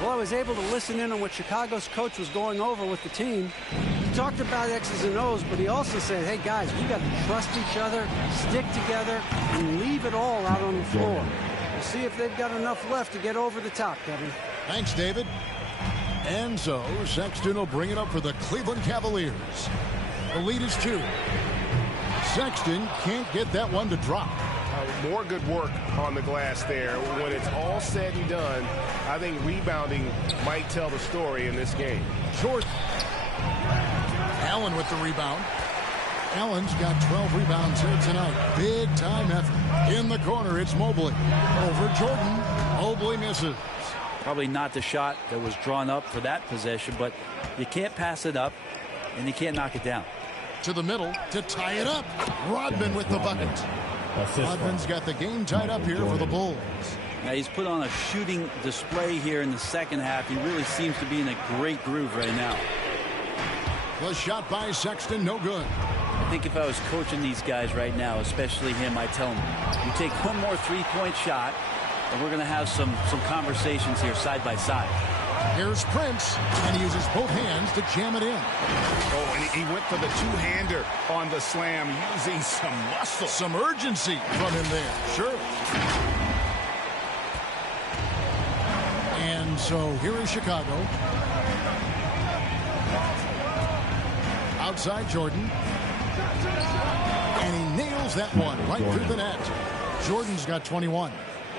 Well, I was able to listen in on what Chicago's coach was going over with the team. He talked about X's and O's, but he also said, hey, guys, we got to trust each other, stick together, and leave it all out on the floor. We'll see if they've got enough left to get over the top, Kevin. Thanks, David. And so, Sexton will bring it up for the Cleveland Cavaliers. The lead is 2. Sexton can't get that one to drop. More good work on the glass there. When it's all said and done, I think rebounding might tell the story in this game. Short. Allen with the rebound. Allen's got 12 rebounds here tonight. Big time effort. In the corner, it's Mobley. Over Jordan. Mobley misses. Probably not the shot that was drawn up for that possession, but you can't pass it up, and you can't knock it down. To the middle to tie it up. Rodman with the bucket. Rodman's got the game tied up here for the Bulls. Now he's put on a shooting display here in the second half. He really seems to be in a great groove right now. The shot by Sexton, no good. I think if I was coaching these guys right now, especially him, I'd tell him, you take one more three-point shot, and we're going to have some conversations here side by side. Here's Prince, and he uses both hands to jam it in. Oh, and he went for the two-hander on the slam, using some muscle. Some urgency from him there, sure. And so here is Chicago. Outside Jordan. And he nails that one right through the net. Jordan's got 21.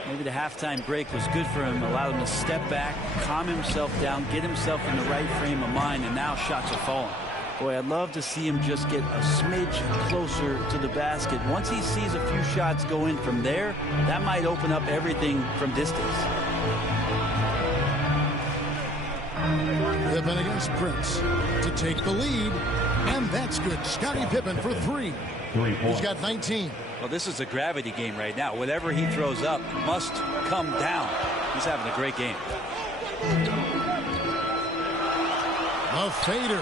Maybe the halftime break was good for him, allowed him to step back, calm himself down, get himself in the right frame of mind, and now shots are falling. Boy, I'd love to see him just get a smidge closer to the basket. Once he sees a few shots go in from there, that might open up everything from distance. Pippen against Prince to take the lead, and that's good. Scottie Pippen for 3. He's got 19. Well, this is a gravity game right now. Whatever he throws up must come down. He's having a great game. A fader.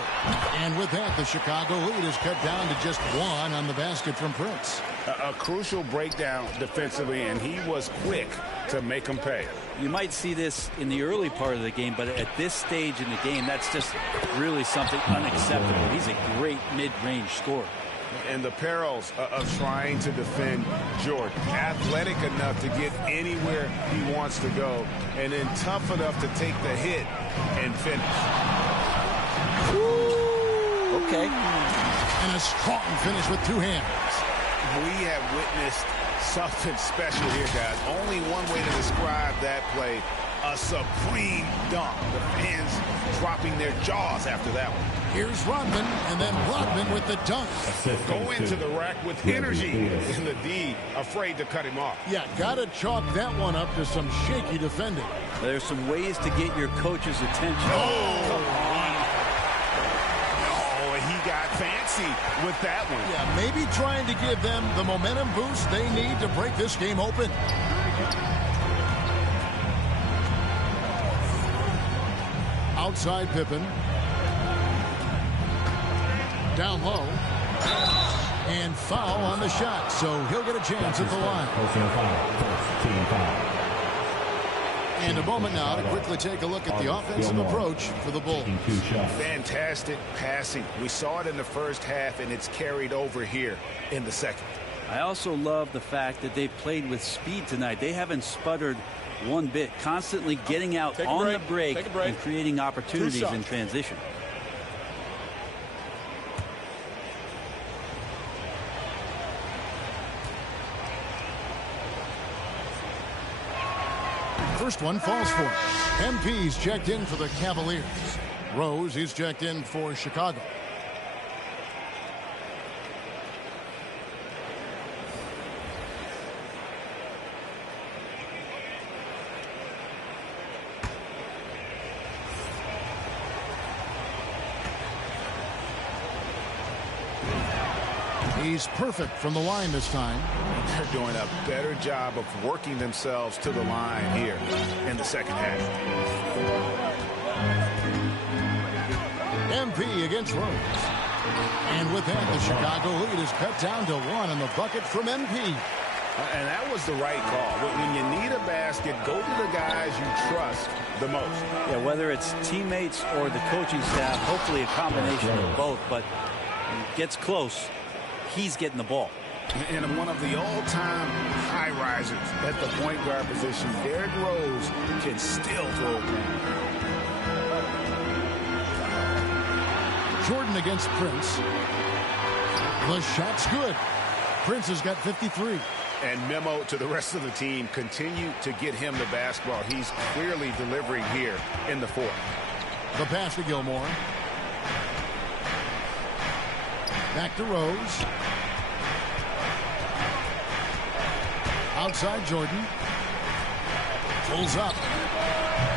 And with that, the Chicago lead is cut down to just 1 on the basket from Prince. A crucial breakdown defensively, and he was quick to make him pay. You might see this in the early part of the game, but at this stage in the game, that's just really something unacceptable. He's a great mid-range scorer. And the perils of trying to defend Jordan. Athletic enough to get anywhere he wants to go, and then tough enough to take the hit and finish. Okay. And a strong finish with 2 hands. We have witnessed something special here, guys. Only one way to describe that play: a supreme dunk. The fans dropping their jaws after that one. Here's Rodman, and then Rodman with the dunk. Go into the rack with energy, and the D afraid to cut him off. Yeah, gotta chalk that one up to some shaky defending. There's some ways to get your coach's attention. He got fancy with that one. Yeah, maybe trying to give them the momentum boost they need to break this game open. Outside Pippen. Down low. And foul on the shot, so he'll get a chance at the line. Team foul. And a moment now to quickly take a look at the offensive approach for the Bulls. Fantastic passing. We saw it in the first half, and it's carried over here in the second. I also love the fact that they've played with speed tonight. They haven't sputtered one bit, constantly getting out on the break and creating opportunities in transition. First one falls for him. MP's checked in for the Cavaliers. Rose, he's checked in for Chicago. He's perfect from the line this time. They're doing a better job of working themselves to the line here in the second half. MP against Rose. And with that, the Chicago lead is cut down to 1 in the bucket from MP. And that was the right call. When you need a basket, go to the guys you trust the most. Yeah, whether it's teammates or the coaching staff, hopefully a combination of both. But when it gets close, he's getting the ball. And one of the all-time high risers at the point guard position, Derrick Rose, can still throw it down. Jordan against Prince. The shot's good. Prince has got 53. And memo to the rest of the team, continue to get him the basketball. He's clearly delivering here in the fourth. The pass to Gilmore. Back to Rose. Outside Jordan. Pulls up.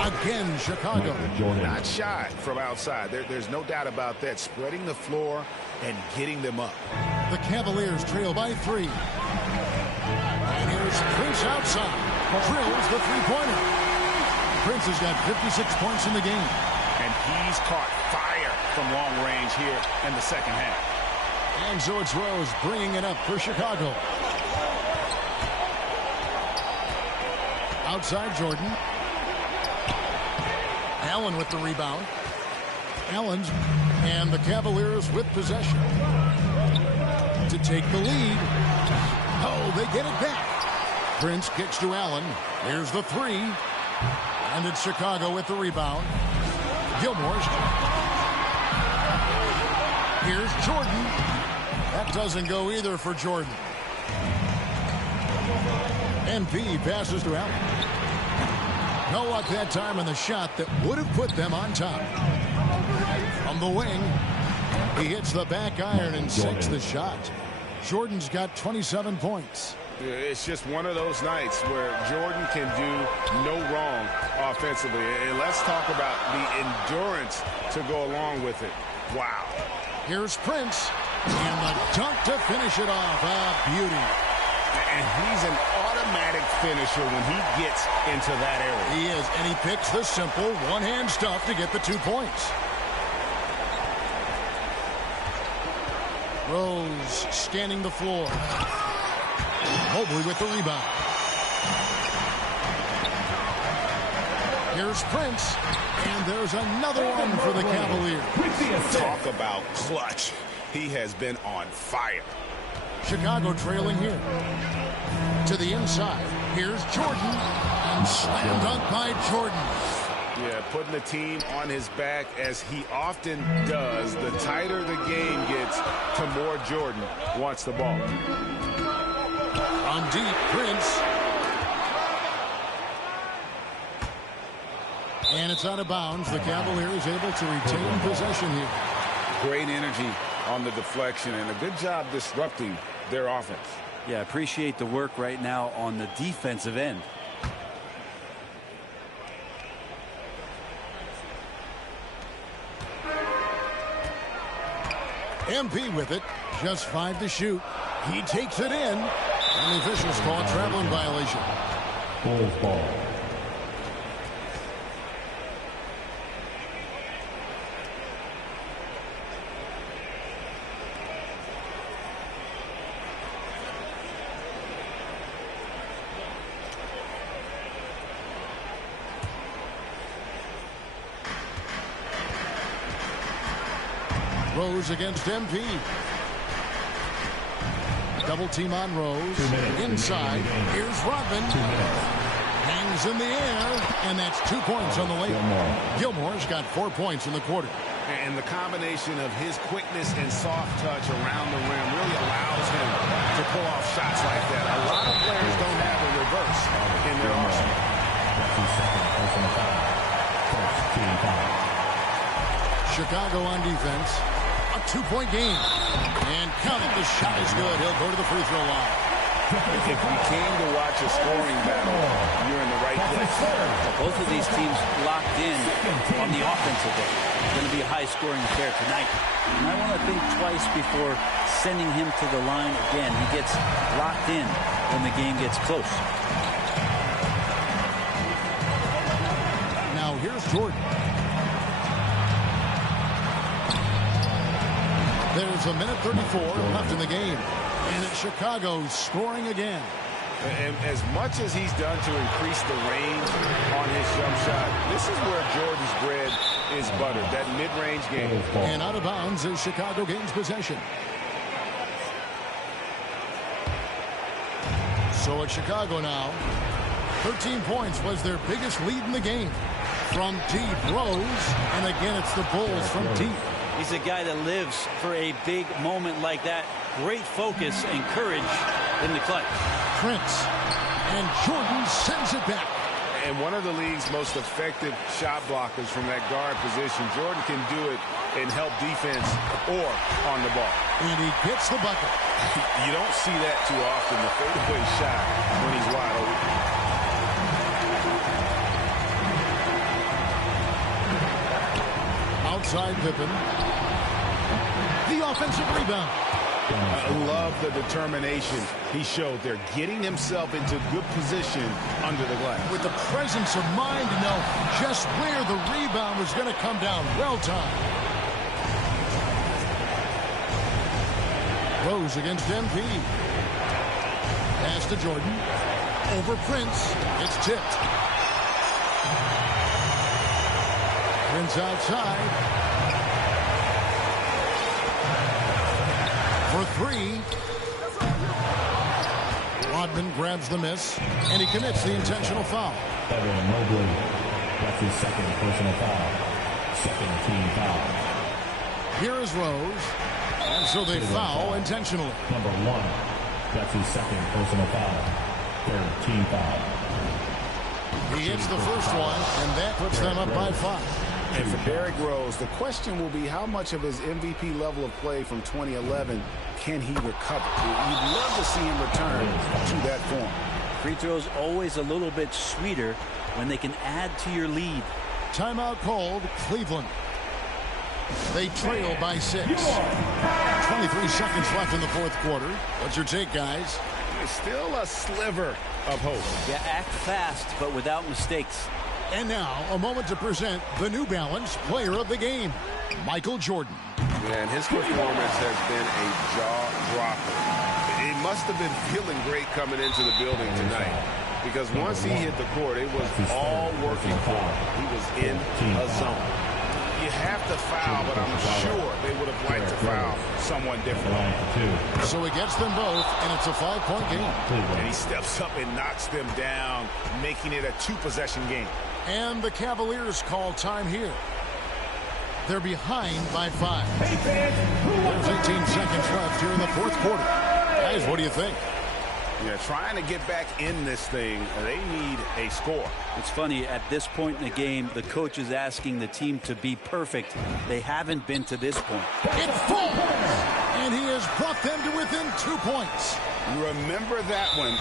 Again, Chicago. Not shy from outside. There's no doubt about that. Spreading the floor and getting them up. The Cavaliers trail by 3. And here's Prince outside. Drills the three-pointer. Prince has got 56 points in the game. And he's caught fire from long range here in the second half. And so it's Rose bringing it up for Chicago. Outside Jordan. Allen with the rebound. Allen's and the Cavaliers with possession. To take the lead. Oh, they get it back. Prince kicks to Allen. Here's the 3. And it's Chicago with the rebound. Gilmore's. Here's Jordan. That doesn't go either for Jordan. MP passes to Allen. No luck that time on the shot that would have put them on top. From the wing, He hits the back iron and sinks the shot. Jordan's got 27 points. It's just one of those nights where Jordan can do no wrong offensively. And let's talk about the endurance to go along with it. Wow. Here's Prince. And the dunk to finish it off. A beauty. And he's an automatic finisher when he gets into that area. He is, and he picks the simple one-hand stuff to get the 2 points. Rose scanning the floor. Mobley with the rebound. Here's Prince, and there's another one for the Cavaliers. Talk about clutch. He has been on fire. Chicago trailing here. To the inside. Here's Jordan. And slam dunk by Jordan. Yeah, putting the team on his back as he often does. The tighter the game gets, the more Jordan wants the ball. On deep, Prince. And it's out of bounds. The Cavaliers able to retain possession here. Great energy on the deflection and a good job disrupting their offense. Yeah, appreciate the work right now on the defensive end. MP with it. Just 5 to shoot. He takes it in. And the officials call a traveling violation. Bulls ball. Rose against MP. Double team on Rose. Inside. Here's Rodman. Hangs in the air. And that's 2 points on the layup. Gilmore's got 4 points in the quarter. And the combination of his quickness and soft touch around the rim really allows him to pull off shots like that. A lot of players don't have a reverse in their arsenal. Chicago on defense. A 2-point game. And count it, the shot is good. He'll go to the free throw line. If you came to watch a scoring battle, you're in the right place. Both of these teams locked in on the offensive end. It's going to be a high-scoring affair tonight. And I want to think twice before sending him to the line again. He gets locked in when the game gets close. Now here's Jordan. There's a minute 34 left in the game. And it's Chicago scoring again. And as much as he's done to increase the range on his jump shot, this is where Jordan's bread is buttered, that mid-range game. And out of bounds as Chicago gains possession. So at Chicago now, 13 points was their biggest lead in the game. From deep, Rose, and again it's the Bulls from deep. He's a guy that lives for a big moment like that. Great focus and courage in the clutch. Prince, and Jordan sends it back. And one of the league's most effective shot blockers from that guard position. Jordan can do it and help defense or on the ball. And he gets the bucket. You don't see that too often, the fadeaway shot when he's wide open. Outside Pippen. The offensive rebound. I love the determination he showed there, getting himself into good position under the glass. With the presence of mind to know just where the rebound was going to come down. Well timed. Rose against MP. Pass to Jordan. Over Prince. It's tipped. Prince outside. For three. Rodman grabs the miss, and he commits the intentional foul. Evan Mobley, that's his second personal foul. Second team foul. Here is Rose, and so they foul intentionally. Number 1, that's his second personal foul. Third team foul. He hits the first one, and that puts them up by 5. And for Derrick Rose, the question will be how much of his MVP level of play from 2011 can he recover? You'd love to see him return to that form. Free throws always a little bit sweeter when they can add to your lead. Timeout called, Cleveland. They trail by 6. 23 seconds left in the fourth quarter. What's your take, guys? There's still a sliver of hope. Yeah, act fast, but without mistakes. And now, a moment to present the New Balance Player of the Game, Michael Jordan. Yeah, and his performance has been a jaw-dropper. He must have been feeling great coming into the building tonight, because once he hit the court, it was all working for him. He was in a zone. You have to foul, but I'm sure they would have liked to foul someone different. So he gets them both, and it's a 5-point game. And he steps up and knocks them down, making it a 2-possession game. And the Cavaliers call time here. They're behind by 5. There's 18 seconds left here in the fourth quarter. Guys, what do you think? Yeah, trying to get back in this thing, they need a score. It's funny, at this point in the game, the coach is asking the team to be perfect. They haven't been to this point. It falls! And he has brought them to within 2 points. Remember that one,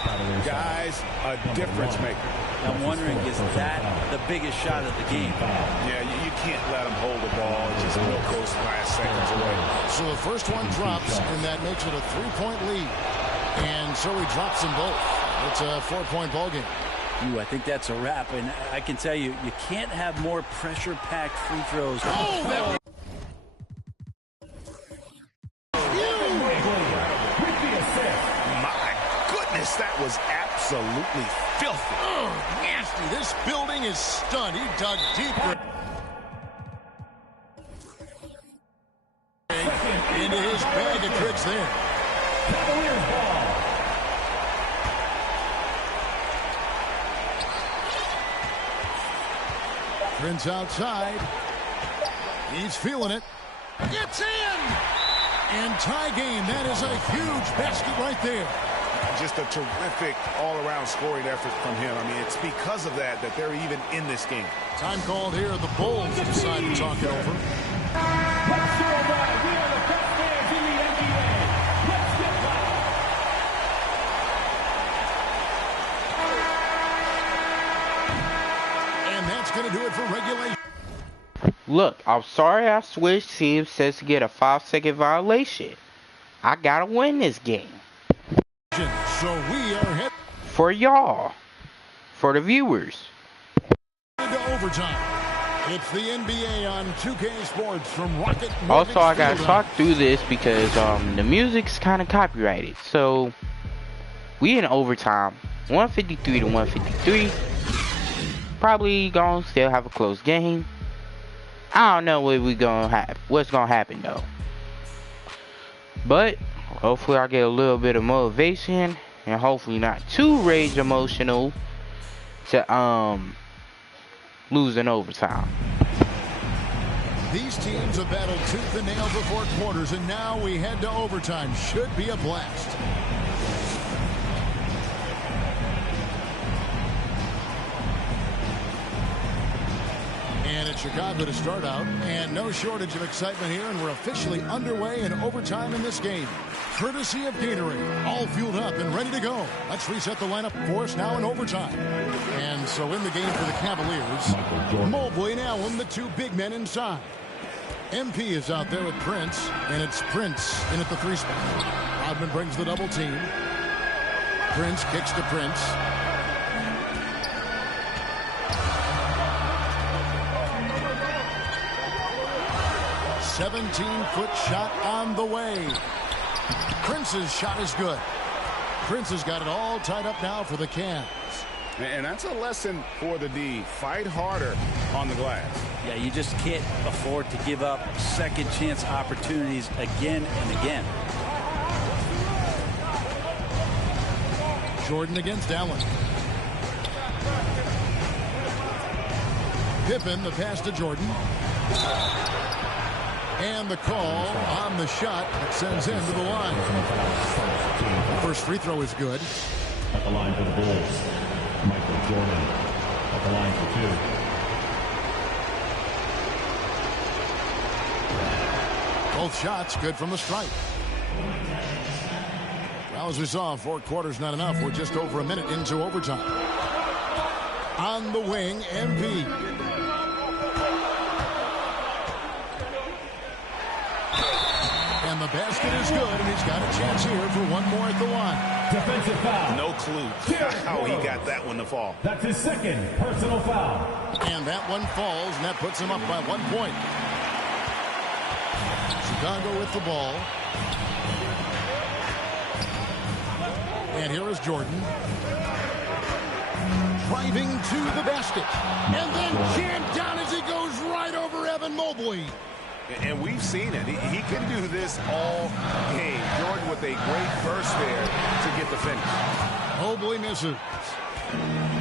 guys, a difference maker. I'm wondering, is that the biggest shot of the game? Yeah, you can't let him hold the ball and just milk those last seconds away. So the first one drops, and that makes it a 3-point lead. And so he drops them both. It's a 4-point ball game. I think that's a wrap. And I can tell you, you can't have more pressure-packed free throws. Oh, that My goodness, that was absolutely filthy. Oh, nasty. This building is stunned. He dug deeper into his bag of tricks there. Cavaliers ball. Prince outside. He's feeling it. It's in! And tie game. That is a huge basket right there. Just a terrific all-around scoring effort from him. I mean, it's because of that they're even in this game. Time called here. The Bulls decide to talk it over. Let's go back. We are the best fans in the NBA. Let's get loud. And that's going to do it for regulation. Look, I'm sorry I switched teams says to get a 5-second violation. I gotta win this game. So we are headed for y'all. For the viewers. into overtime. It's the NBA on 2K Sports from Rocket. Also, I gotta talk through this because the music's kind of copyrighted. So we in overtime, 153 to 153. Probably gonna still have a close game. I don't know what's gonna happen though. But hopefully I get a little bit of motivation and hopefully not too rage emotional to lose in overtime. These teams have battled tooth and nail for 4 quarters, and now we head to overtime. Should be a blast. And it's Chicago to start out, and no shortage of excitement here, and we're officially underway in overtime in this game. Courtesy of Gatorade, all fueled up and ready to go. Let's reset the lineup for us now in overtime. And so in the game for the Cavaliers, Mobley and Allen, the 2 big men inside. MP is out there with Prince, and it's Prince in at the 3 spot. Rodman brings the double team. Prince kicks to Prince. A 17-foot shot on the way. Prince's shot is good. Prince has got it all tied up now for the Cavs. And that's a lesson for the D. Fight harder on the glass. Yeah, you just can't afford to give up second chance opportunities again and again. Jordan against Allen. Pippen, the pass to Jordan. And the call on the shot that sends him to the line. The first free throw is good. At the line for the Bulls, Michael Jordan. At the line for 2. Both shots good from the stripe. Well, as we saw, 4 quarters not enough. We're just over a minute into overtime. On the wing, MP. And the basket is good, and he's got a chance here for one more at the line. Defensive foul. No clue how he got that one to fall. That's his second personal foul. And that one falls, and that puts him up by 1 point. Chicago with the ball. And here is Jordan. Driving to the basket. And then jammed down as he goes right over Evan Mobley. And we've seen it. He can do this all game. Jordan with a great burst there to get the finish. Mobley misses.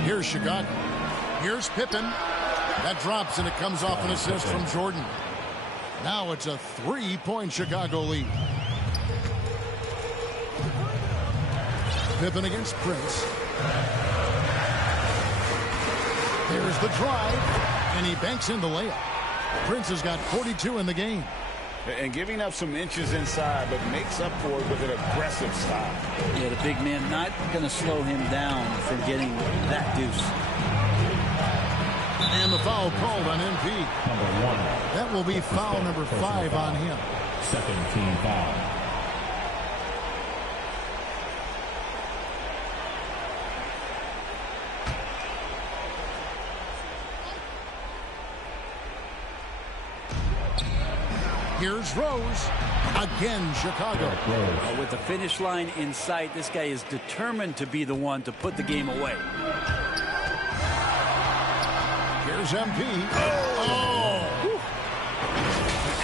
Here's Chicago. Here's Pippen. That drops, and it comes off an assist from Jordan. Now it's a 3-point Chicago lead. Pippen against Prince. There's the drive, and he banks in the layup. Prince has got 42 in the game. And giving up some inches inside, but makes up for it with an aggressive stop. Yeah, the big man not going to slow him down from getting that deuce. And the foul called on MP. Number 1. That will be foul number 5 on him. Second team foul. Here's Rose. Again, Chicago. With the finish line in sight, this guy is determined to be the one to put the game away. Here's MP. Oh!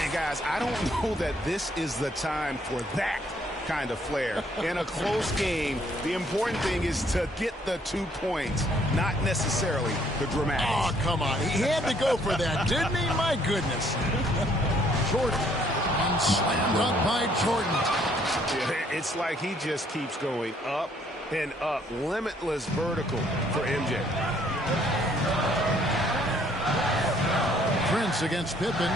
And guys, I don't know that this is the time for that kind of flair. In a close game, the important thing is to get the 2 points, not necessarily the dramatics. Oh, come on. He had to go for that, didn't he? My goodness. Jordan. And slammed up by Jordan. Yeah, it's like he just keeps going up and up. Limitless vertical for MJ. Prince against Pippen.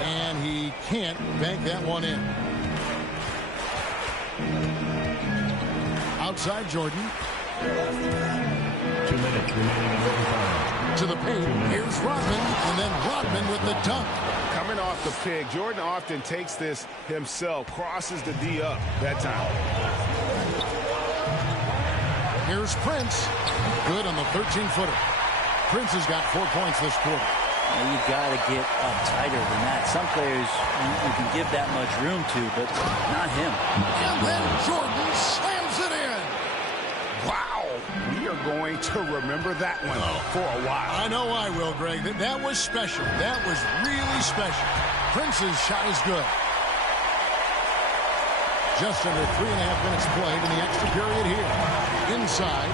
And he can't bank that one in. Outside Jordan. 2 minutes remaining in overtime. To the paint. Here's Rodman. And then Rodman with the dunk. Coming off the pick, Jordan often takes this himself, crosses the D up that time. Here's Prince. Good on the 13-footer. Prince has got 4 points this quarter. You got to get up tighter than that. Some players you can give that much room to, but not him. And then Jordan slams it in. Wow. We are going to remember that one for a while. I know I will, Greg. That was special. That was really special. Prince's shot is good. Just under 3.5 minutes played in the extra period here. Inside.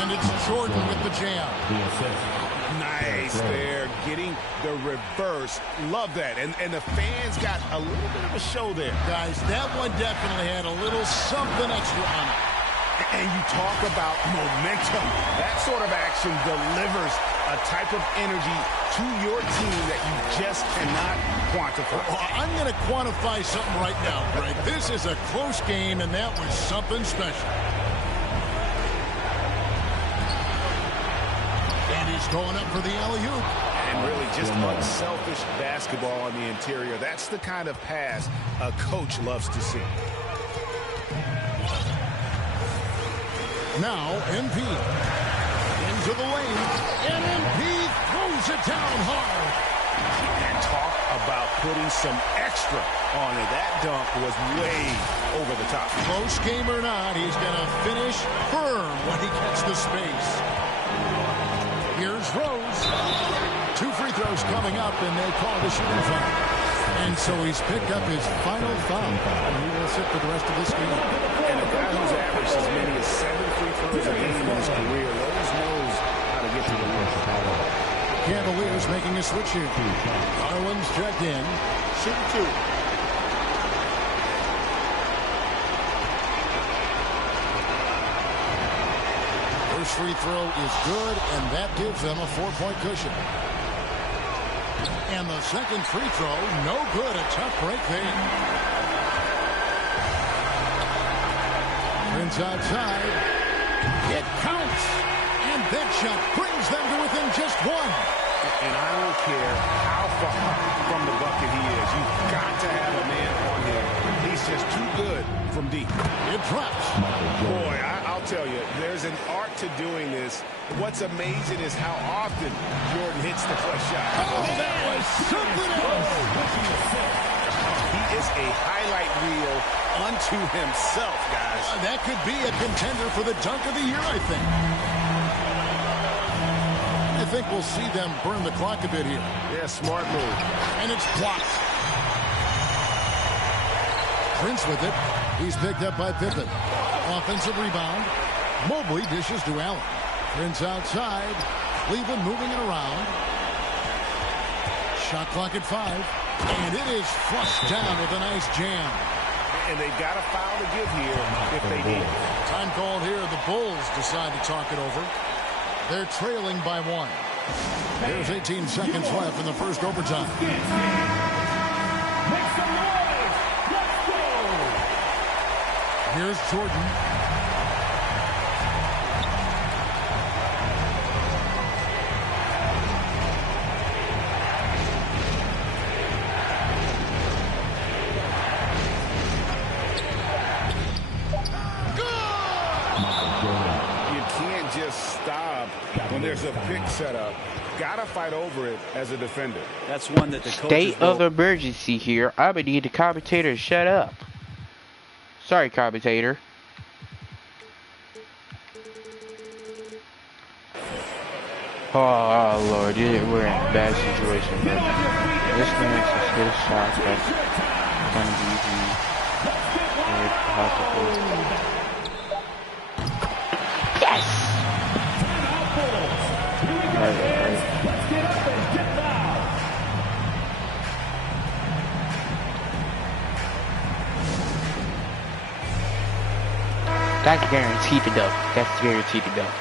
And it's Jordan with the jam. Nice there, getting the reverse. Love that. And the fans got a little bit of a show there. Guys, that one definitely had a little something extra on it. And you talk about momentum. That sort of action delivers a type of energy to your team that you just cannot quantify. Well, I'm going to quantify something right now, Greg. This is a close game, and that was something special. And he's going up for the alley-oop. And really just unselfish basketball on the interior. That's the kind of pass a coach loves to see. Now, MP into the lane, and MP throws it down hard. And talk about putting some extra on it. That dunk was way over the top. Close game or not, he's going to finish firm when he gets the space. Here's Rose. 2 free throws coming up, and they call the shooting foul. And so he's picked up his final foul, and he will sit for the rest of this game. And a guy who's averaged as many as 7 free throws a game in his career always knows how to get to the line. Cavaliers making a switch here. Garland's checked in. Shoot 2. First free throw is good, and that gives them a 4-point cushion. And the second free throw, no good. A tough break there. Prince outside. It counts. And that shot brings them to within just one. And I don't care how far from the bucket he is. You've got to have a man on him. He's just too good from deep. It drops. Boy, I'll tell you, there's an art to doing this. What's amazing is how often Jordan hits the clutch shot. Oh, that was something else. He is a highlight reel unto himself, guys. That could be a contender for the dunk of the year, I think. I think we'll see them burn the clock a bit here. Yeah, smart move. And it's blocked. Prince with it. He's picked up by Pippen. Offensive rebound. Mobley dishes to Allen. Prince outside. Cleveland moving it around. Shot clock at 5. And it is flushed down with a nice jam. And they've got a foul to give here if they need it. Time called here. The Bulls decide to talk it over. They're trailing by 1. There's 18 seconds left in the first overtime. Make some noise. Let's go. Here's Jordan. Stop when there's a pick set up. Gotta fight over it as a defender. That's one that the coaches State of emergency here. I would need the commentator to shut up. Sorry, commentator. Oh, Lord, we're in a bad situation, bro. This man just hit a shot that's gonna be possible. Yes! That's guaranteed to dunk. That's guaranteed to dunk.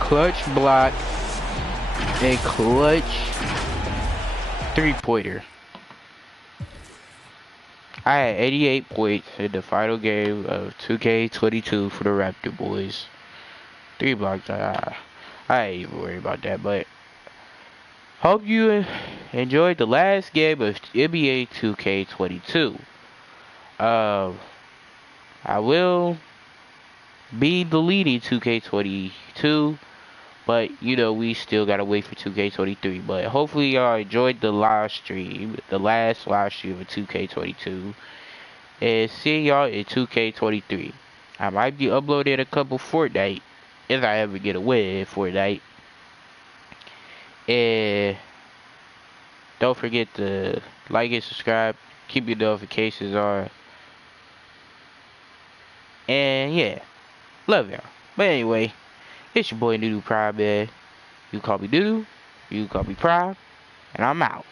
Clutch block, a clutch three-pointer. I had 88 points in the final game of 2K22 for the Raptor boys. 3 blocks, I ain't even worried about that, but hope you enjoyed the last game of NBA 2K22. I will be deleting 2K22. But, you know, we still gotta wait for 2K23. But hopefully y'all enjoyed the live stream. The last live stream of 2K22. And see y'all in 2K23. I might be uploading a couple Fortnite. If I ever get a win in Fortnite. And don't forget to like and subscribe. Keep your notifications on. And yeah. Love y'all. But anyway. It's your boy Nba2k22Pt, man. You call me Doodoo, you call me Prime, and I'm out.